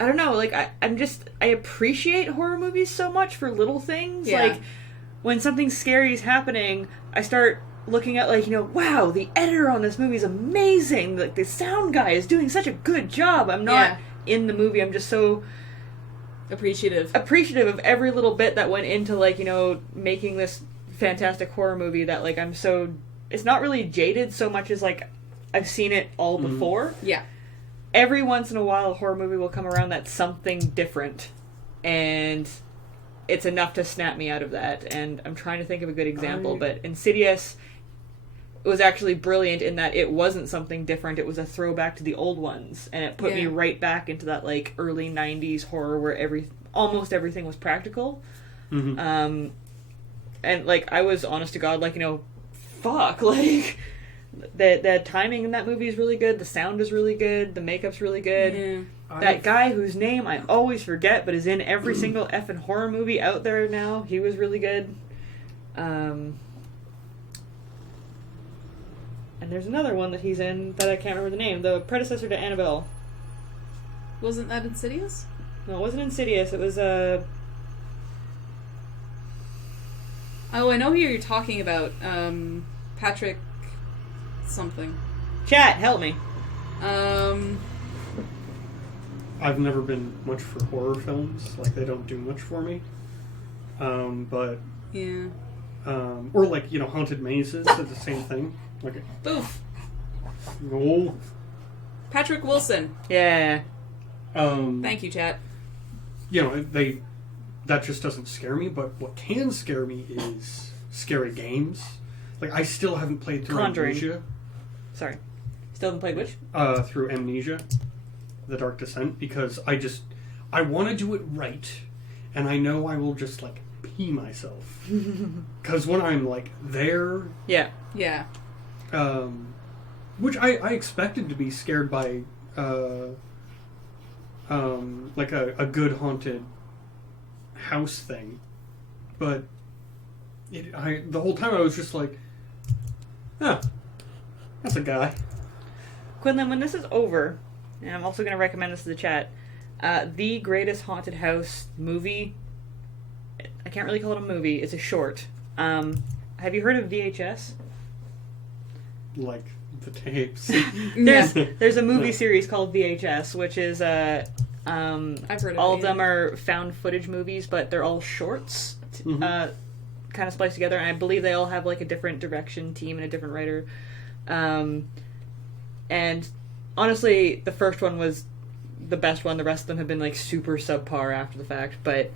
I don't know, like, I appreciate horror movies so much for little things. Yeah. Like, when something scary is happening, I start looking at, like, wow, the editor on this movie is amazing. Like, the sound guy is doing such a good job. I'm not in the movie. I'm just so appreciative of every little bit that went into, like, making this fantastic horror movie that, like, I'm so... It's not really jaded so much as, like, I've seen it all before. Yeah. Every once in a while, a horror movie will come around that's something different, and it's enough to snap me out of that. And I'm trying to think of a good example, but Insidious was actually brilliant in that it wasn't something different. It was a throwback to the old ones, and it put me right back into that, like, early 90s horror where almost everything was practical. And, like, I was, honest to God, like, fuck, like... The timing in that movie is really good. The sound is really good. The makeup's really good. Yeah. That guy whose name I always forget, but is in every single effing horror movie out there now, he was really good. And there's another one that he's in that I can't remember the name. The predecessor to Annabelle. Wasn't that Insidious? No, it wasn't Insidious. It was Oh, I know who you're talking about. Patrick... something. Chat, help me. I've never been much for horror films. Like, they don't do much for me. But... Yeah. Or, like, Haunted Mazes are the same thing. Like, Boof. oh. Patrick Wilson. Yeah. Thank you, chat. That just doesn't scare me, but what can scare me is scary games. Like, I still haven't played through Conjuring. Amnesia. Sorry. Still haven't played which? Through Amnesia, The Dark Descent, because I want to do it right, and I know I will just, like, pee myself. Because when I'm, like, there... Yeah. Yeah. Which I expected to be scared by, like, a good haunted house thing. But The whole time I was just like, that's a guy. Quinlan, when this is over, and I'm also going to recommend this to the chat, the greatest haunted house movie, I can't really call it a movie, it's a short. Have you heard of VHS? Like the tapes. There's a movie series called VHS, which is I've heard of all it, of them are found footage movies, but they're all shorts, kind of spliced together. And I believe they all have like a different direction team and a different writer. And honestly, the first one was the best one. The rest of them have been like super subpar after the fact. But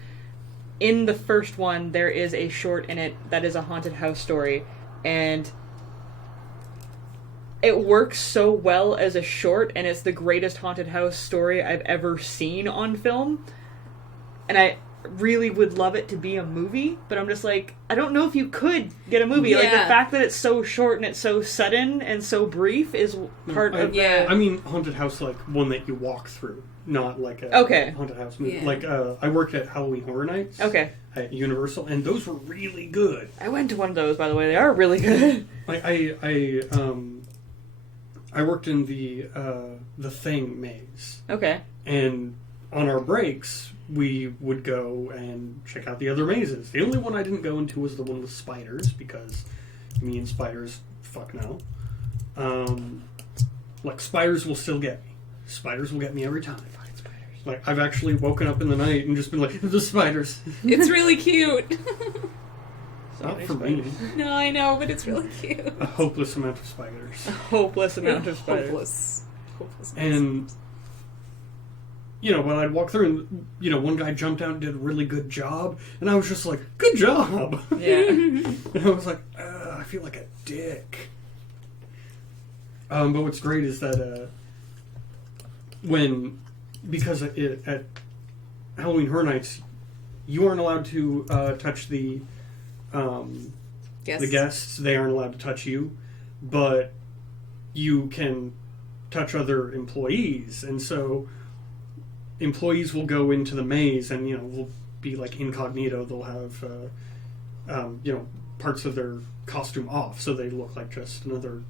in the first one, there is a short in it that is a haunted house story, and it works so well as a short, and it's the greatest haunted house story I've ever seen on film. And I really would love it to be a movie, but I'm just like, I don't know if you could get a movie. Like, the fact that it's so short and it's so sudden and so brief is part of I mean, haunted house, like one that you walk through, not like a haunted house movie. Yeah. Like, I worked at Halloween Horror Nights at Universal, and those were really good. I went to one of those, by the way. They are really good. I worked in the Thing maze. Okay. And on our breaks, we would go and check out the other mazes. The only one I didn't go into was the one with spiders, because me and spiders, fuck no. Like, spiders will still get me. Spiders will get me every time. Fucking spiders. Like, I've actually woken up in the night and just been like, the spiders. It's really cute. Not for me. No, I know, but it's really cute. A hopeless amount of spiders. A hopeless amount of spiders. Hopeless. And, you know, when I'd walk through and, you know, one guy jumped out and did a really good job, and I was just like, good job! Yeah. And I was like, I feel like a dick. But what's great is that, because at Halloween Horror Nights, you aren't allowed to touch the guests. They aren't allowed to touch you, but you can touch other employees, and so employees will go into the maze and, you know, will be like incognito. They'll have you know, parts of their costume off, so they look like just another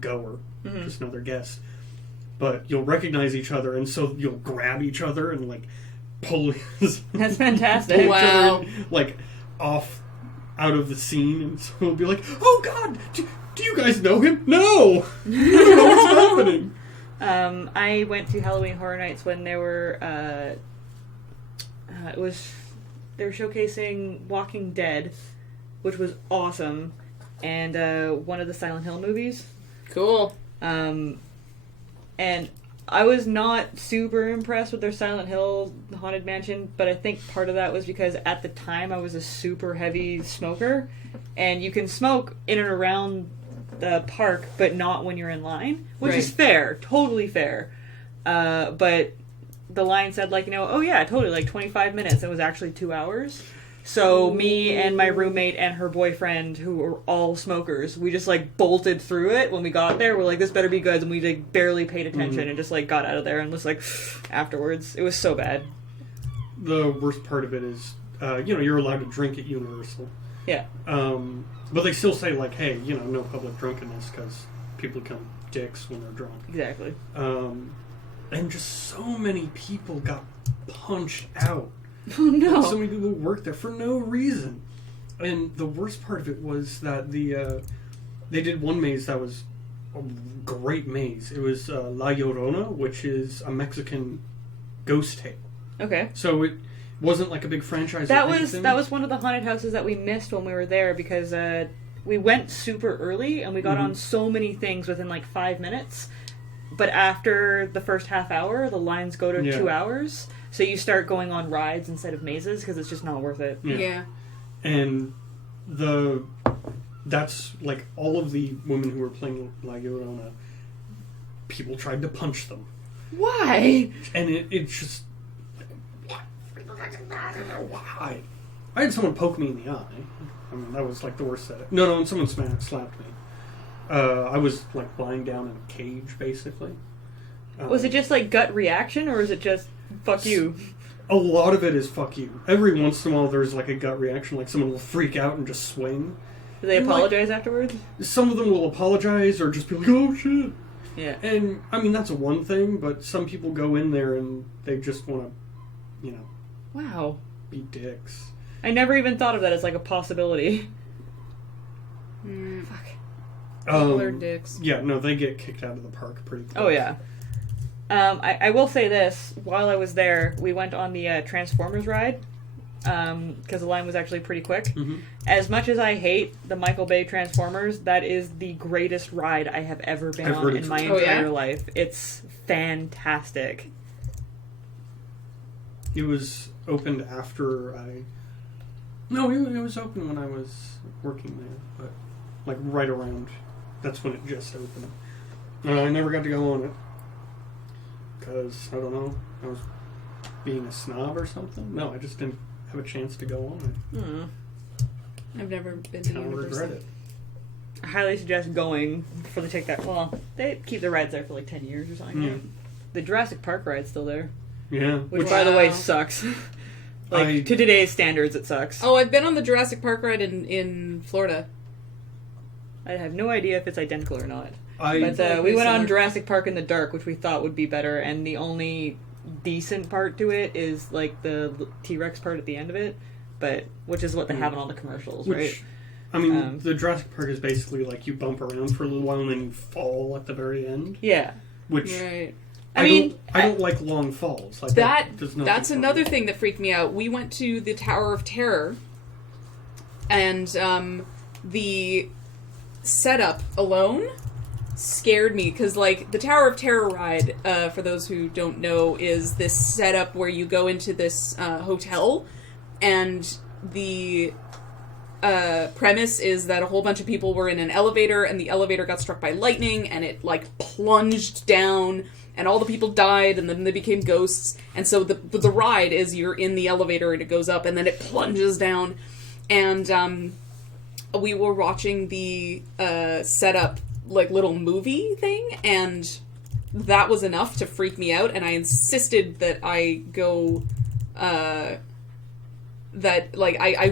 goer, just another guest. But you'll recognize each other, and so you'll grab each other and like pull That's fantastic. each other in, like off out of the scene, and so it'll be like, oh god, do you guys know him? No! I don't know what's happening. I went to Halloween Horror Nights when they were they were showcasing Walking Dead, which was awesome, and one of the Silent Hill movies. Cool. And I was not super impressed with their Silent Hill Haunted Mansion, but I think part of that was because at the time I was a super heavy smoker, and you can smoke in and around the park, but not when you're in line, which is fair, totally fair. But the line said, like, you know, oh yeah, totally, like 25 minutes. It was actually 2 hours. So me and my roommate and her boyfriend, who were all smokers, we just like bolted through it when we got there. We're like, this better be good, and we like barely paid attention and just like got out of there and was like, afterwards, it was so bad. The worst part of it is, you know, you're allowed to drink at Universal. Yeah. But they still say, like, hey, you know, no public drunkenness because people become dicks when they're drunk. Exactly. And just so many people got punched out. Oh no! So many people worked there for no reason. And the worst part of it was that they did one maze that was a great maze. It was La Llorona, which is a Mexican ghost tale. Okay. So it wasn't like a big franchise. That was one of the haunted houses that we missed when we were there, because we went super early and we got on so many things within like 5 minutes. But after the first half hour, the lines go to 2 hours. So you start going on rides instead of mazes because it's just not worth it. Yeah. And that's like all of the women who were playing La Llorona, people tried to punch them. Why? And it just... Why? I had someone poke me in the eye. I mean, that was like the worst set. No, someone slapped me. I was like lying down in a cage, basically. Was it just like gut reaction, or is it just fuck you? a lot of it is fuck you. Every once in a while there's like a gut reaction, like someone will freak out and just swing. Do they apologize afterwards? Some of them will apologize or just be like, oh shit. Yeah. And, I mean, that's one thing, but some people go in there and they just want to, you know, Wow. be dicks. I never even thought of that as like a possibility. Fuck. People are dicks. Yeah, no, they get kicked out of the park pretty quick. Oh, yeah. I will say this. While I was there, we went on the Transformers ride. Because the line was actually pretty quick. Mm-hmm. As much as I hate the Michael Bay Transformers, that is the greatest ride I have ever been on in my entire life. It's fantastic. It was opened after I... No, it was open when I was working there, but like right around. That's when it just opened. I never got to go on it. Because, I don't know, I was being a snob or something. No, I just didn't have a chance to go on it. I've never been to I regret it. I highly suggest going before they take that. Well, they keep the rides there for like 10 years or something. Yeah. The Jurassic Park ride's still there. Yeah. Which, by the way, sucks. To today's standards, it sucks. Oh, I've been on the Jurassic Park ride in Florida. I have no idea if it's identical or not. But we went on Jurassic Park in the dark, which we thought would be better, and the only decent part to it is like the T-Rex part at the end of it, which is what they have in all the commercials, right? I mean, the Jurassic Park is basically like you bump around for a little while and then you fall at the very end. Yeah. Which right. I don't like long falls. Like that's another thing that freaked me out. We went to the Tower of Terror, and the setup alone scared me because, like, the Tower of Terror ride, for those who don't know, is this setup where you go into this hotel, and the premise is that a whole bunch of people were in an elevator, and the elevator got struck by lightning, and it, like, plunged down, and all the people died, and then they became ghosts, and so the ride is you're in the elevator, and it goes up, and then it plunges down, and we were watching the setup, like, little movie thing, and that was enough to freak me out, and I insisted that I go, I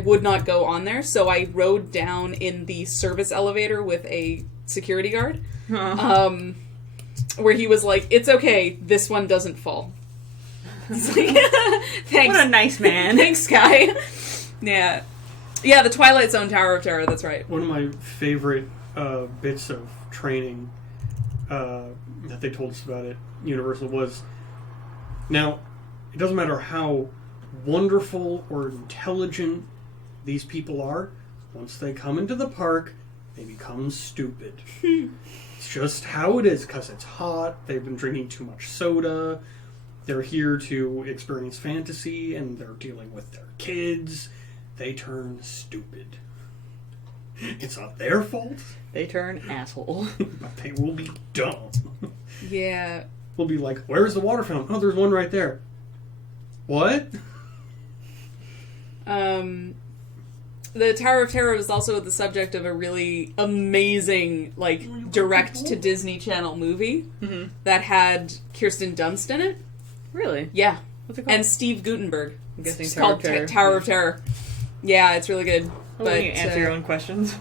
would not go on there, so I rode down in the service elevator with a security guard, where he was like, it's okay, this one doesn't fall. He's like, thanks. What a nice man. Thanks, guy. Yeah. Yeah, the Twilight Zone Tower of Terror, that's right. One of my favorite bits of training that they told us about at Universal was, now, it doesn't matter how wonderful or intelligent these people are, once they come into the park, they become stupid. It's just how it is, because it's hot, they've been drinking too much soda, they're here to experience fantasy, and they're dealing with their kids. They turn stupid. It's not their fault. They turn asshole. But they will be dumb. Yeah. We'll be like, where's the water fountain? Oh, there's one right there. What? The Tower of Terror was also the subject of a really amazing, like, direct-to-Disney Channel movie that had Kirsten Dunst in it. Really? Yeah. What's it called? And Steve Gutenberg. I'm guessing It's Tower called of Terror. Tower of Terror. Yeah, it's really good. Well, But you answer your own questions.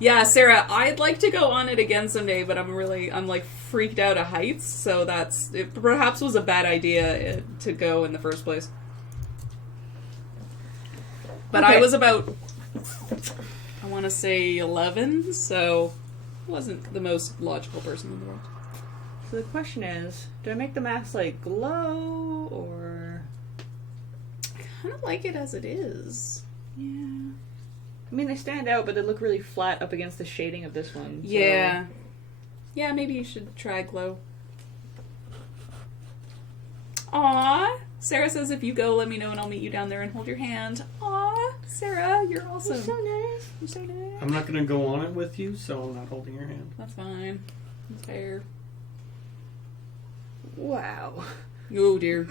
Yeah, Sarah, I'd like to go on it again someday, but I'm like freaked out of heights, so it perhaps was a bad idea to go in the first place. But Okay. I was about, I want to say 11, so I wasn't the most logical person in the world. So the question is, do I make the mask, like, glow, or... I kind of like it as it is. Yeah. I mean, they stand out, but they look really flat up against the shading of this one. So... Yeah. Yeah, maybe you should try glow. Aww. Sarah says if you go, let me know and I'll meet you down there and hold your hand. Aww. Sarah, you're awesome. You're so nice. You're so nice. I'm not going to go on it with you, so I'm not holding your hand. That's fine. That's fair. Wow. Oh dear.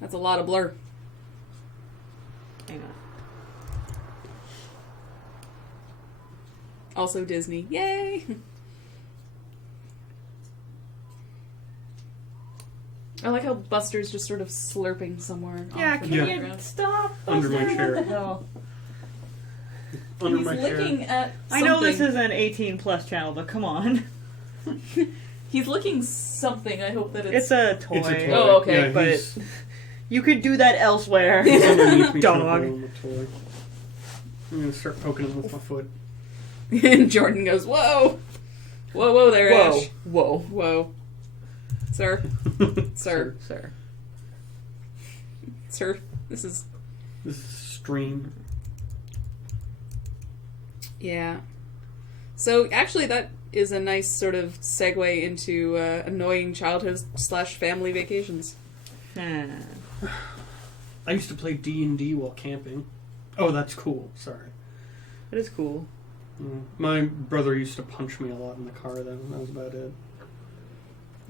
That's a lot of blur. Hang on. Also Disney. Yay! I like how Buster's just sort of slurping somewhere. Yeah, off in can the you background. stop? Under my Buster? chair. What the hell? Under He's my looking chair. at I know this something. is an 18 plus channel, but come on. He's looking something. I hope that It's a toy. It's a toy. Oh, okay, Yeah, but he's you could do that elsewhere. he's underneath me Dog. trying to pull the toy. I'm gonna start poking him with my foot. And Jordan goes, "Whoa, whoa, whoa, there, Whoa, Ash, whoa, whoa, sir, sir, sir. This is This is stream. yeah." So actually, that is a nice sort of segue into annoying childhood / family vacations. Ah. I used to play D&D while camping. Oh, that's cool. Sorry. That is cool. My brother used to punch me a lot in the car, though. That was about it.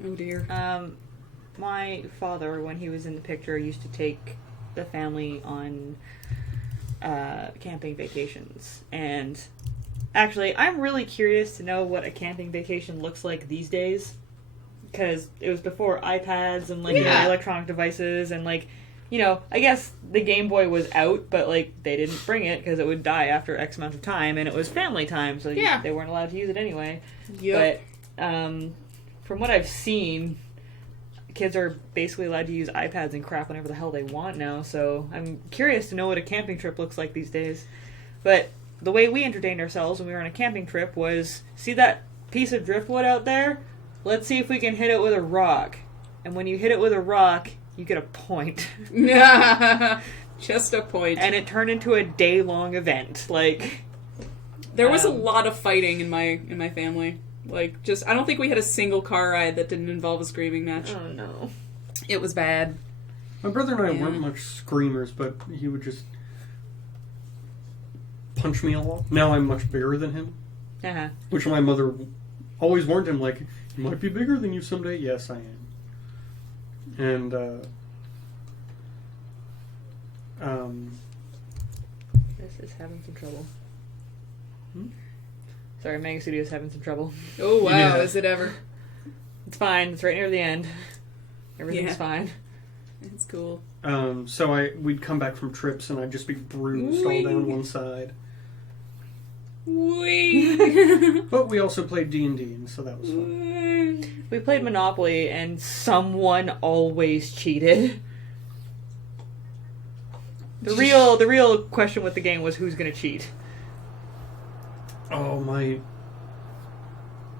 Oh dear. My father, when he was in the picture, used to take the family on camping vacations. And actually, I'm really curious to know what a camping vacation looks like these days. Because it was before iPads and, like, Yeah. electronic devices and, like, you know, I guess the Game Boy was out, but, like, they didn't bring it because it would die after X amount of time, and it was family time, so Yeah. they weren't allowed to use it anyway. Yep. But from what I've seen, kids are basically allowed to use iPads and crap whenever the hell they want now, so I'm curious to know what a camping trip looks like these days. But the way we entertained ourselves when we were on a camping trip was, see that piece of driftwood out there? Let's see if we can hit it with a rock. And when you hit it with a rock, you get a point. Just a point. And it turned into a day-long event. Like, There was a lot of fighting in my family. Like, just I don't think we had a single car ride that didn't involve a screaming match. oh no. It was bad. My brother and I Yeah. weren't much screamers, but he would just punch me a lot. Now I'm much bigger than him, Uh-huh. which my mother always warned him, like, you might be bigger than you someday. Yes, I am. And, This is having some trouble. Hmm? Sorry, Mega Studio's having some trouble. Oh wow, Yeah. is it ever? It's fine. It's right near the end. Everything's Yeah. fine. It's cool. so we'd come back from trips and I'd just be bruised all down one side. Wee. But we also played D&D, and so that was fun. We played Monopoly, and someone always cheated. The real question with the game was who's gonna cheat. Oh,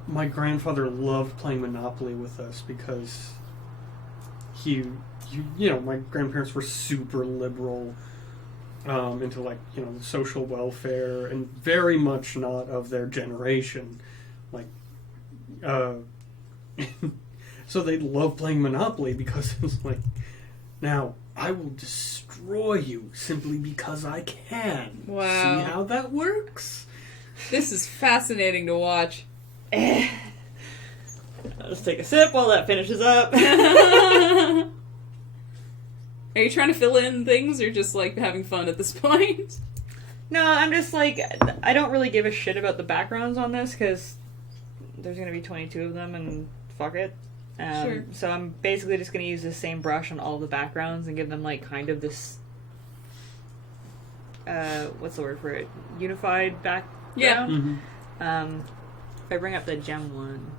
my grandfather loved playing Monopoly with us because my grandparents were super liberal, into, like, social welfare, and very much not of their generation. Like, so they love playing Monopoly because it's like, now, I will destroy you simply because I can. Wow. See how that works? This is fascinating to watch. Let's take a sip while that finishes up. Are you trying to fill in things or just like having fun at this point? No, I'm just like, I don't really give a shit about the backgrounds on this because there's going to be 22 of them and fuck it. Sure. So I'm basically just going to use the same brush on all the backgrounds and give them like kind of this, what's the word for it? Unified background? Yeah. Mm-hmm. If I bring up the gem one.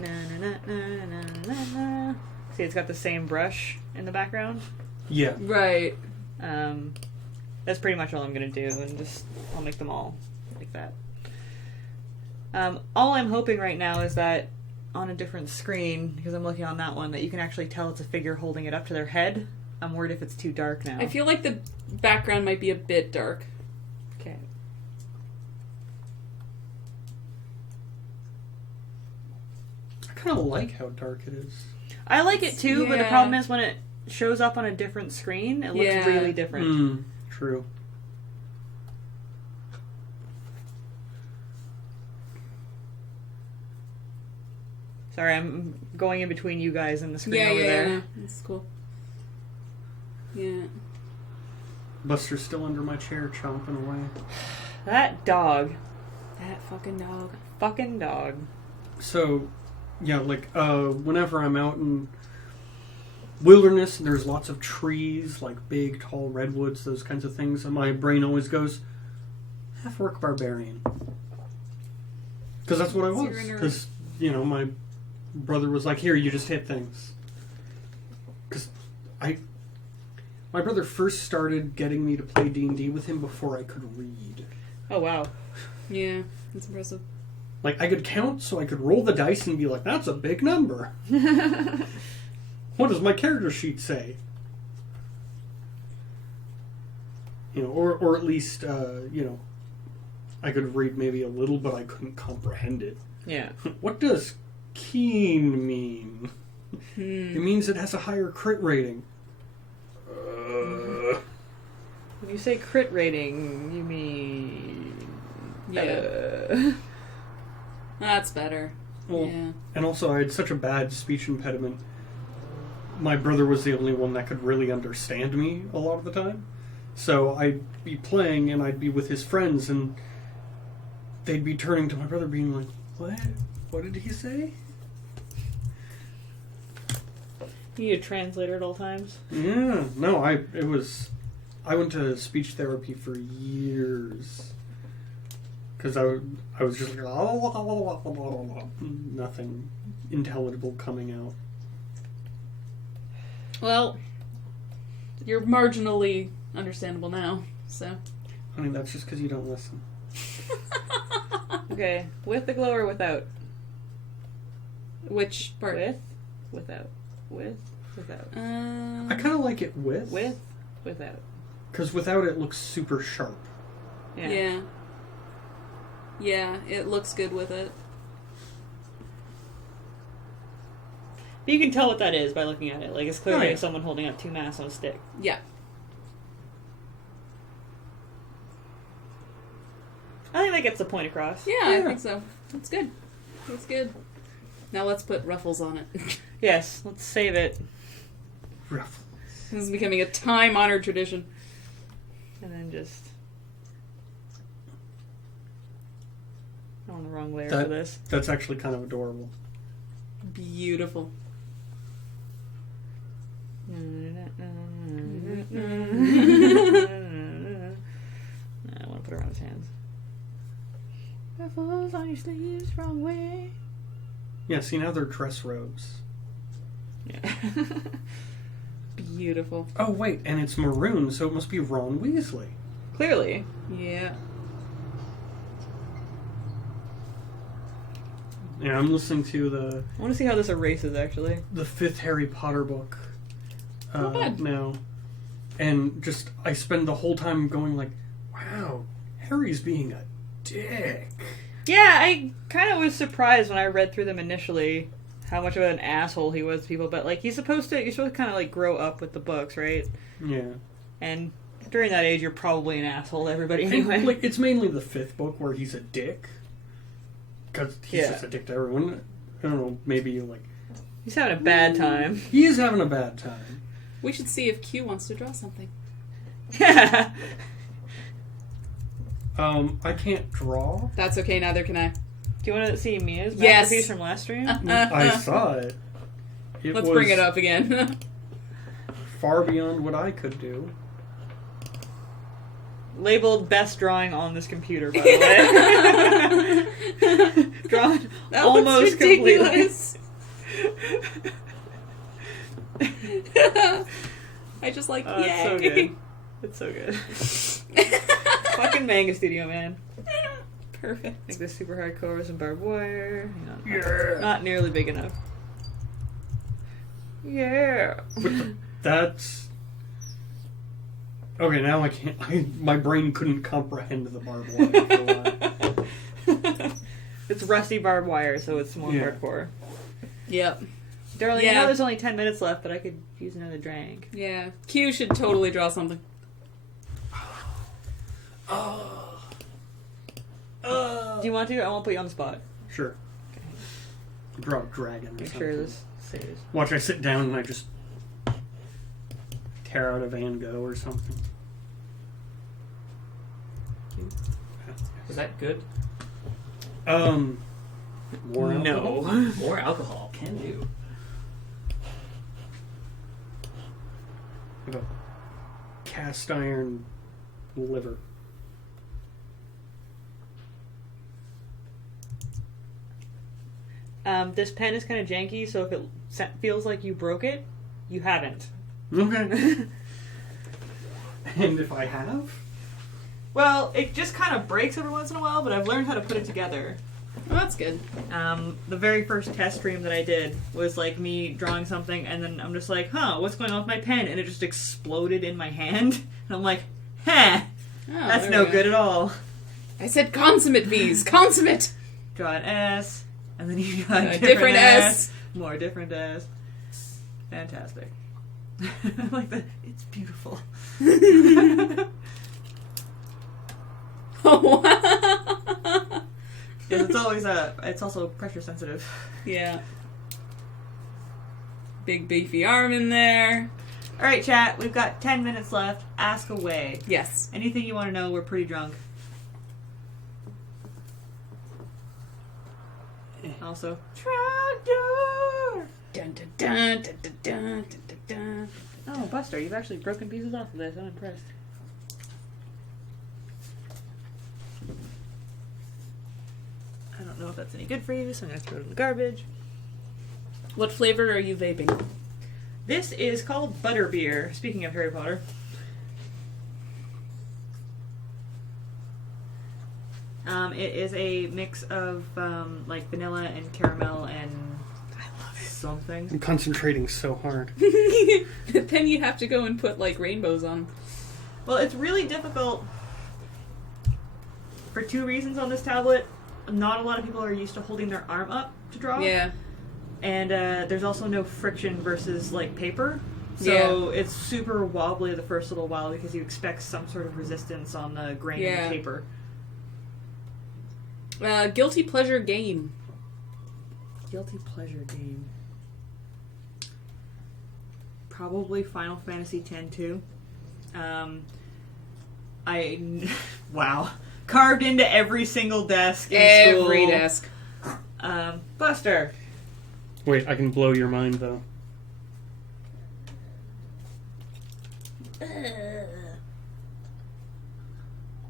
Na, na, na, na, na, na, na. See, it's got the same brush in the background. Yeah. Right. That's pretty much all I'm going to do, and just I'll make them all like that. All I'm hoping right now is that on a different screen, because I'm looking on that one, that you can actually tell it's a figure holding it up to their head. I'm worried if it's too dark now. I feel like the background might be a bit dark. Okay. I kind of like how dark it is. I like it too, but the Yeah. problem is when it shows up on a different screen, it looks Yeah. really different. True. Sorry, I'm going in between you guys and the screen Yeah, over there. yeah. That's cool. Yeah. Buster's still under my chair chomping away. That dog. That fucking dog. Fucking dog. So, Yeah, like whenever I'm out in wilderness, there's lots of trees, like big, tall redwoods, those kinds of things, and my brain always goes, half-orc barbarian. Because that's what I was. Because, my brother was like, here, you just hit things. Because my brother first started getting me to play D&D with him before I could read. Oh, wow. Yeah, that's impressive. Like, I could count, so I could roll the dice and be like, that's a big number. What does my character sheet say? Or at least, I could read maybe a little, but I couldn't comprehend it. Yeah. What does keen mean? It means it has a higher crit rating. When you say crit rating, you mean... Yeah. That's better. Well, yeah. And also, I had such a bad speech impediment. My brother was the only one that could really understand me a lot of the time. So I'd be playing, and I'd be with his friends, and they'd be turning to my brother being like, what? What did he say? You need a translator at all times? Yeah. No, I went to speech therapy for years. Because I was just like, nothing intelligible coming out. Well, you're marginally understandable now, so. I mean, that's just because you don't listen. Okay, with the glow or without? Which part? With? Without. With? Without. I kind of like it with. With? Without. Because without it looks super sharp. Yeah. Yeah, it looks good with it. But you can tell what that is by looking at it. Like, it's clearly Oh, yeah. someone holding up two masks on a stick. Yeah. I think that gets the point across. Yeah, I think so. That's good. That's good. Now let's put ruffles on it. Yes, let's save it. Rough. This is becoming a time-honored tradition. And then just... I'm on the wrong layer That- for this. That's actually kind of adorable. Beautiful. I want to put it around his hands. Ruffles on your sleeves, wrong way. Yeah, see, now they're dress robes. Yeah. Beautiful. Oh, wait, and it's maroon, so it must be Ron Weasley. Clearly. Yeah. Yeah, I'm listening to I want to see how this erases, actually. the fifth Harry Potter book Not bad. now. And just, I spend the whole time going like, wow, Harry's being a dick. Yeah, I kind of was surprised when I read through them initially how much of an asshole he was to people, but like you're supposed to kind of like grow up with the books, right? Yeah. And during that age, you're probably an asshole to everybody And, anyway. like, it's mainly the fifth book where he's a dick. Because he's Yeah. just a dick to everyone. I don't know, maybe like... He's having a bad time. He is having a bad time. We should see if Q wants to draw something. Yeah. I can't draw. That's okay, neither can I. Do you want to see Mia's Yes. masterpiece from last stream? I saw it. Let's was bring it up again. far beyond what I could do. Labeled best drawing on this computer, by the way. Drawn That almost looks ridiculous. I just like, Oh, yay. it's so good. It's so good. Fucking Manga Studio, man. Perfect. Like this super hardcore and barbed wire. Yeah. Not nearly big enough. Yeah. That's... Okay, now I can't... my brain couldn't comprehend the barbed wire for a while. It's rusty barbed wire, so it's more Yeah. hardcore. Yep. Darling, I Yeah. know there's only 10 minutes left, but I could use another drink. Yeah. Q should totally draw something. Do you want to? I won't put you on the spot. Sure. Draw a dragon or Make something. sure this saves. Watch, I sit down and I just tear out a Van Gogh or something. Was that good? More alcohol? No. More alcohol can do. Like a cast iron liver. This pen is kind of janky, so if it feels like you broke it, you haven't. Okay. And if I have? Well, it just kind of breaks every once in a while, but I've learned how to put it together. Well, that's good. The very first test stream that I did was like me drawing something, and then I'm just like, what's going on with my pen? And it just exploded in my hand. And I'm like, Oh, that's there no we go. good at all. I said consummate, V's. Consummate! Draw an S, and then you got a different S. More different S. Fantastic. I like that. It's beautiful. Oh, Yes, it's always it's also pressure sensitive. yeah. Big beefy arm in there. All right, chat. We've got 10 minutes left. Ask away. Yes. Anything you want to know? We're pretty drunk. Also, trapdoor. Dun dun dun dun dun dun dun dun. Oh, Buster, you've actually broken pieces off of this. I'm impressed. I don't know if that's any good for you, so I'm gonna throw it in the garbage. What flavor are you vaping? This is called Butterbeer. Speaking of Harry Potter. It is a mix of like vanilla and caramel and some things. I'm concentrating so hard. Then you have to go and put like rainbows on. Well, it's really difficult for two reasons on this tablet. Not a lot of people are used to holding their arm up to draw. Yeah. And there's also no friction versus like paper. So it's super wobbly the first little while because you expect some sort of resistance on the grain of the paper. Guilty pleasure game. Guilty pleasure game. Probably Final Fantasy X too. Wow. Carved into every single desk in school. Every desk. Buster. Wait, I can blow your mind though.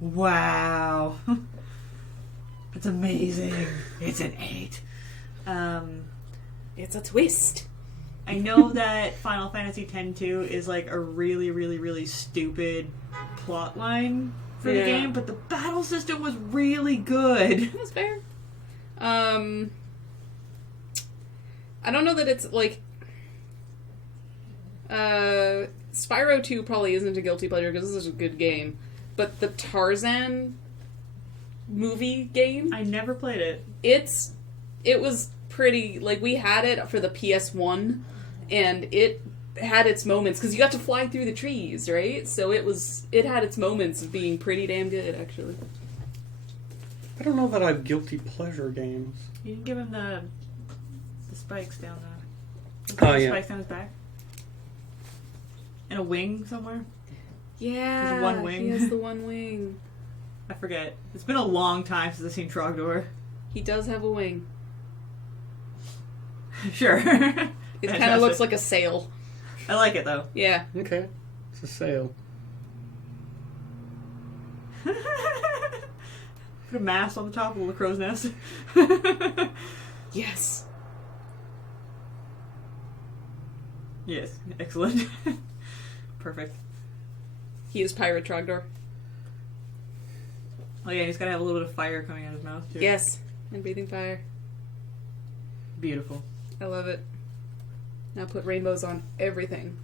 Wow. That's amazing. It's an 8. It's a twist. I know that Final Fantasy X-2 is like a really, really, really stupid plot line for the game, but the battle system was really good. That's fair. I don't know that it's like... Spyro 2 probably isn't a guilty pleasure because this is a good game. But the Tarzan movie game... I never played it. It was pretty... Like, we had it for the PS1, and it had its moments, because you got to fly through the trees, right? So it had its moments of being pretty damn good, actually. I don't know that I have guilty pleasure games. You can give him the spikes down Oh, yeah. spikes down his back. And a wing somewhere. Yeah, There's one wing. he has the one wing. I forget. It's been a long time since I've seen Trogdor. He does have a wing. Sure. It kind of looks like a sail. I like it though. Yeah. Okay. It's a sail. Put a mast on the top of the crow's nest. Yes. Yes, excellent. Perfect. He is Pirate Trogdor. Oh yeah, he's gotta have a little bit of fire coming out of his mouth too. Yes. And breathing fire. Beautiful. I love it. Now put rainbows on everything.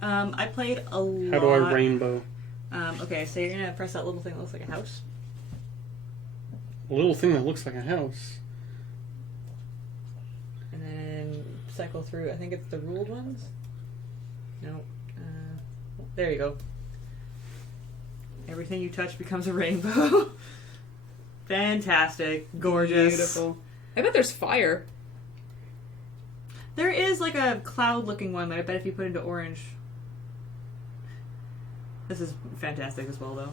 I played a lot. How do I rainbow? Okay, so you're gonna press that little thing that looks like a house. A little thing that looks like a house. And then cycle through, I think it's the ruled ones? No. There you go. Everything you touch becomes a rainbow. Fantastic. Gorgeous. Beautiful. I bet there's fire. There is like a cloud looking one that I bet if you put into orange. This is fantastic as well though.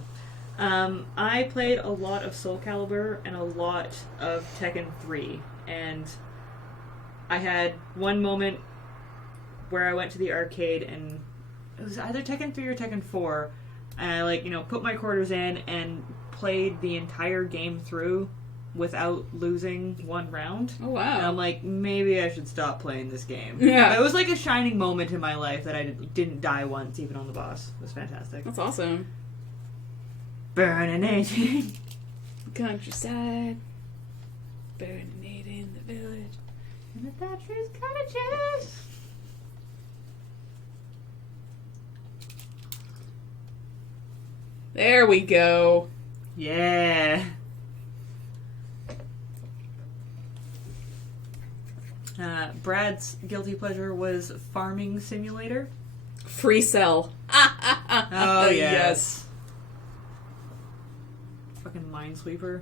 I played a lot of Soul Calibur and a lot of Tekken 3, and I had one moment where I went to the arcade, and it was either Tekken 3 or Tekken 4, and I, put my quarters in and played the entire game through without losing one round. Oh, wow. And I'm like, maybe I should stop playing this game. Yeah. It was like a shining moment in my life that I didn't die once, even on the boss. It was fantastic. That's awesome. Burning 18. Countryside. Burning in the village. And the Thatcher's cottages. There we go. Yeah. Brad's guilty pleasure was Farming Simulator. Free cell. Oh, yes. Fucking Minesweeper.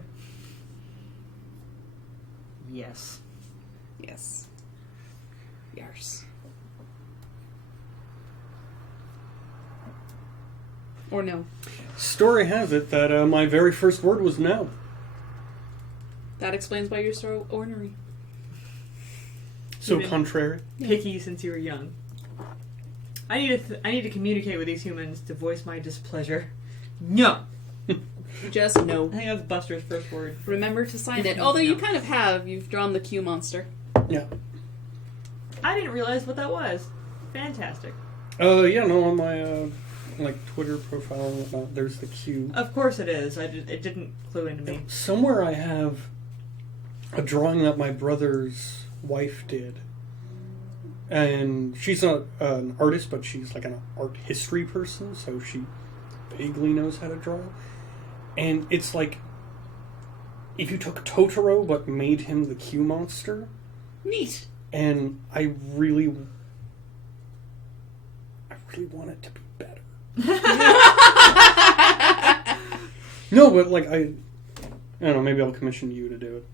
Yes. Yes. Yars. Or no. Story has it that my very first word was no. That explains why you're so ornery. So Even contrary. Picky since you were young. I need to communicate with these humans to voice my displeasure. No. Just no. I think that's Buster's first word. Remember to sign it. Although you kind of have. You've drawn the Q monster. Yeah. I didn't realize what that was. Fantastic. Yeah, no, on my Twitter profile and whatnot, there's the Q. Of course it is. It didn't clue into me. Somewhere I have a drawing that my brother's wife did. And she's not an artist, but she's like an art history person, so she vaguely knows how to draw. And it's like if you took Totoro but made him the Q monster. Neat. And I really want it to be better. No, but I don't know, maybe I'll commission you to do it.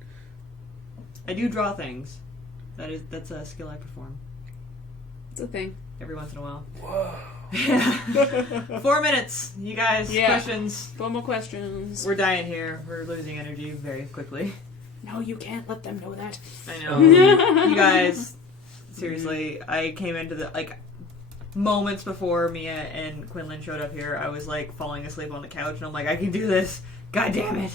I do draw things. That's a skill I perform. It's a thing. Every once in a while. Whoa. Yeah. 4 minutes. You guys, questions? 4 more questions. We're dying here. We're losing energy very quickly. No, you can't let them know that. I know. You guys, seriously, I came into moments before Mia and Quinlan showed up here, I was falling asleep on the couch, and I'm like, I can do this. God damn it.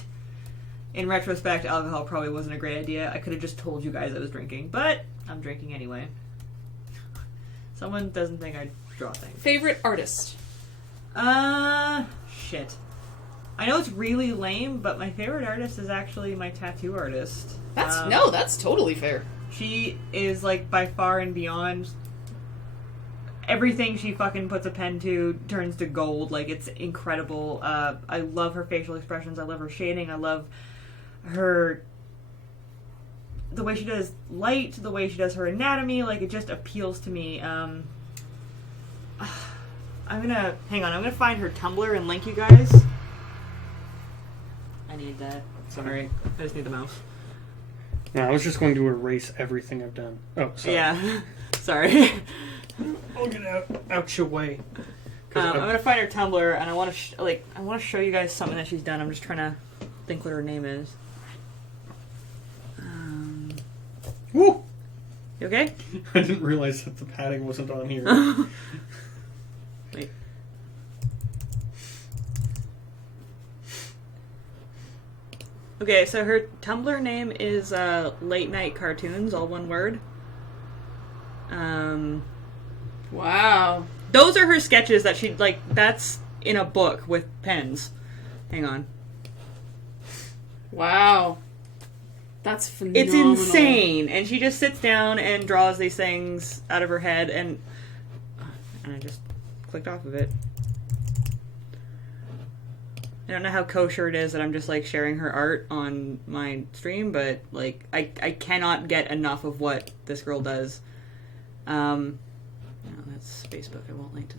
In retrospect, alcohol probably wasn't a great idea. I could have just told you guys I was drinking, but I'm drinking anyway. Someone doesn't think I draw things. Favorite artist? Shit. I know it's really lame, but my favorite artist is actually my tattoo artist. That's totally fair. She is by far and beyond. Everything she fucking puts a pen to turns to gold. It's incredible. I love her facial expressions. I love her shading. I love her... the way she does light, the way she does her anatomy. It just appeals to me. I'm gonna... hang on. I'm gonna find her Tumblr and link you guys. I need that. Sorry. I just need the mouse. No, I was just going to erase everything I've done. Oh, sorry. Yeah. Sorry. I'll get out your way. I'm gonna find her Tumblr, and I want to I want to show you guys something that she's done. I'm just trying to think what her name is. Woo! You okay? I didn't realize that the padding wasn't on here. Wait. Okay, so her Tumblr name is Late Night Cartoons, all one word. Wow. Those are her sketches that she that's in a book with pens. Hang on. Wow. That's phenomenal. It's insane. And she just sits down and draws these things out of her head, and I just clicked off of it. I don't know how kosher it is that I'm just sharing her art on my stream, but I cannot get enough of what this girl does. No, that's Facebook. I won't link to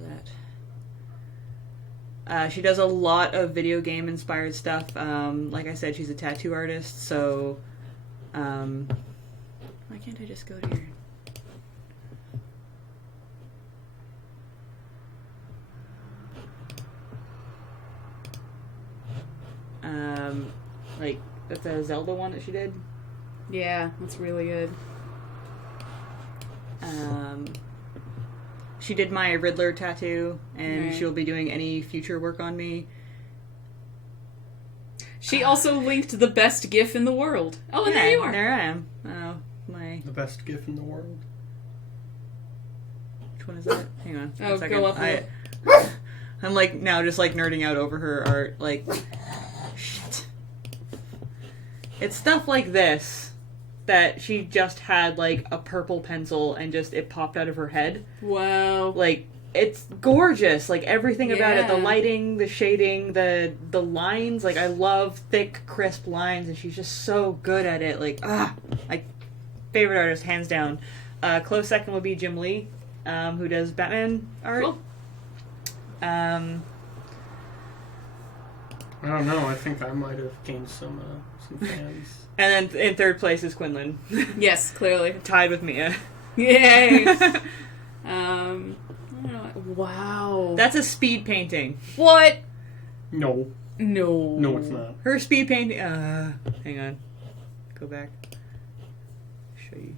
that. She does a lot of video game inspired stuff. Like I said, she's a tattoo artist, so why can't I just go to your... Like, that's a Zelda one that she did. Yeah, that's really good. She did my Riddler tattoo, and Right. she'll be doing any future work on me. She also linked the best GIF in the world. Oh, and there you are. There I am. Oh, my... The best GIF in the world. Which one is that? Hang on. Oh, one second. go up a I'm, like, now just, like, nerding out over her art. Like, shit. It's stuff like this that she just had, like, a purple pencil and just, it popped out of her head. Wow. Like, it's gorgeous. Like, everything about it. The Yeah. lighting, the shading, the lines. Like, I love thick, crisp lines, and she's just so good at it. Like, like, favorite artist, hands down. Close second would be Jim Lee, who does Batman art. Cool. I don't know. I think I might have gained some fans. And then in third place is Quinlan. Yes, clearly. Tied with Mia. Yay! I don't know. Wow. That's a speed painting. What? No. No. No, it's not. Her speed painting... hang on. Go back. Show you.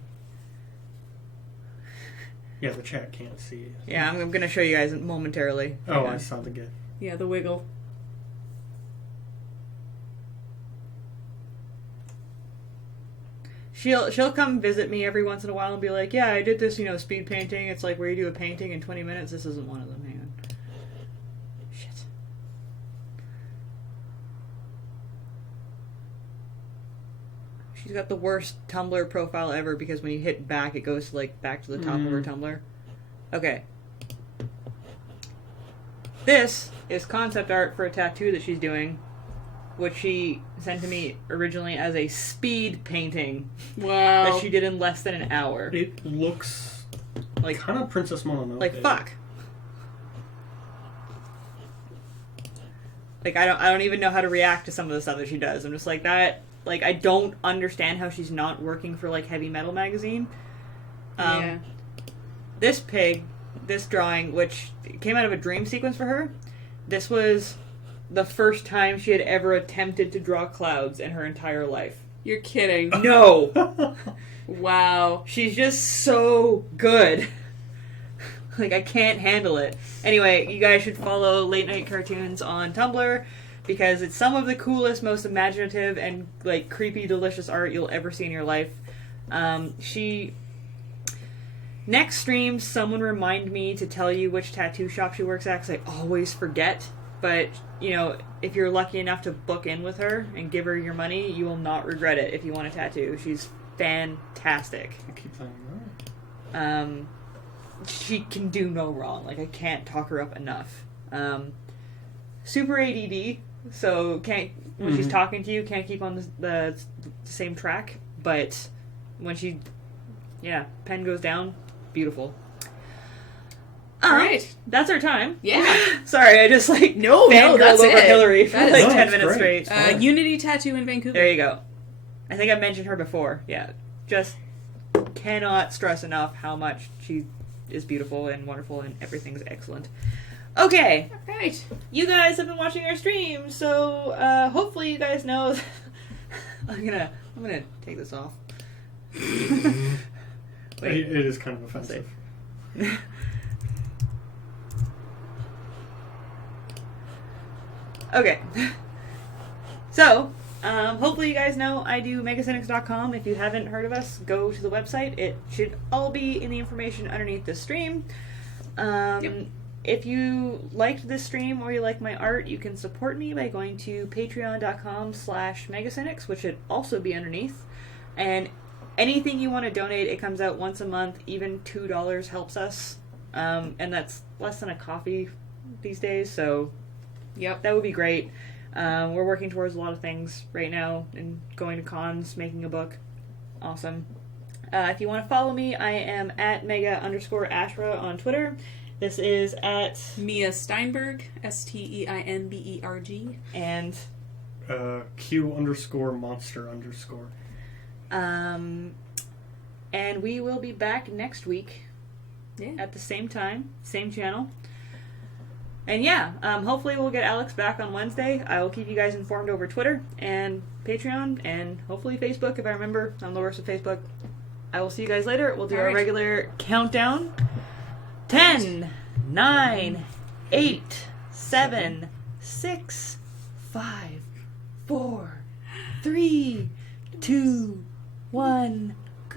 Yeah, the chat can't see. Yeah, I'm going to show you guys momentarily. Oh, I saw the GIF. Yeah, the wiggle. She'll come visit me every once in a while and be like, yeah, I did this, speed painting. It's like where you do a painting in 20 minutes. This isn't one of them. Hang on. Shit. She's got the worst Tumblr profile ever because when you hit back, it goes back to the top of her Tumblr. Okay. This is concept art for a tattoo that she's doing, which she sent to me originally as a speed painting Wow. that she did in less than an hour. It looks Like, kind of Princess Mononoke. like fuck. Like, I don't even know how to react to some of the stuff that she does. I'm just like that. Like, I don't understand how she's not working for Heavy Metal magazine. Yeah. This drawing, which came out of a dream sequence for her, this was the first time she had ever attempted to draw clouds in her entire life. You're kidding. No! Wow. She's just so good. Like, I can't handle it. Anyway, you guys should follow Late Night Cartoons on Tumblr, because it's some of the coolest, most imaginative, and, creepy, delicious art you'll ever see in your life. Next stream, someone remind me to tell you which tattoo shop she works at, because I always forget. But, if you're lucky enough to book in with her and give her your money, you will not regret it if you want a tattoo. She's fantastic. I keep saying She can do no wrong. I can't talk her up enough. Super ADD, so when she's talking to you, can't keep on the same track. But when pen goes down, beautiful. All right. That's our time. Yeah. Sorry, I just No, fangirled that's over it. Hillary for That is- 10 that's minutes great. straight. Unity Tattoo in Vancouver. There you go. I think I mentioned her before. Yeah. Just cannot stress enough how much she is beautiful and wonderful and everything's excellent. Okay. All right. You guys have been watching our stream, so hopefully you guys know I'm gonna take this off. Wait. it is kind of offensive. Okay. So, hopefully you guys know I do Megacynics.com. If you haven't heard of us, go to the website. It should all be in the information underneath the stream. Yep. If you liked this stream or you like my art, you can support me by going to patreon.com/Megacynics, which should also be underneath. And anything you want to donate, it comes out once a month. Even $2 helps us. And that's less than a coffee these days, so Yep. that would be great. We're working towards a lot of things right now, and going to cons, making a book. Awesome. If you want to follow me, I am at Mega_Ashra on Twitter. This is at Mia Steinberg, STEINBERG. and Q_monster_. and we will be back next week Yeah. at the same time, same channel. And yeah, hopefully we'll get Alex back on Wednesday. I will keep you guys informed over Twitter and Patreon and hopefully Facebook if I remember. I'm the worst at Facebook. I will see you guys later. We'll do our regular countdown. 10, 9, 8, 7, 6, 5, 4, 3, 2, 1.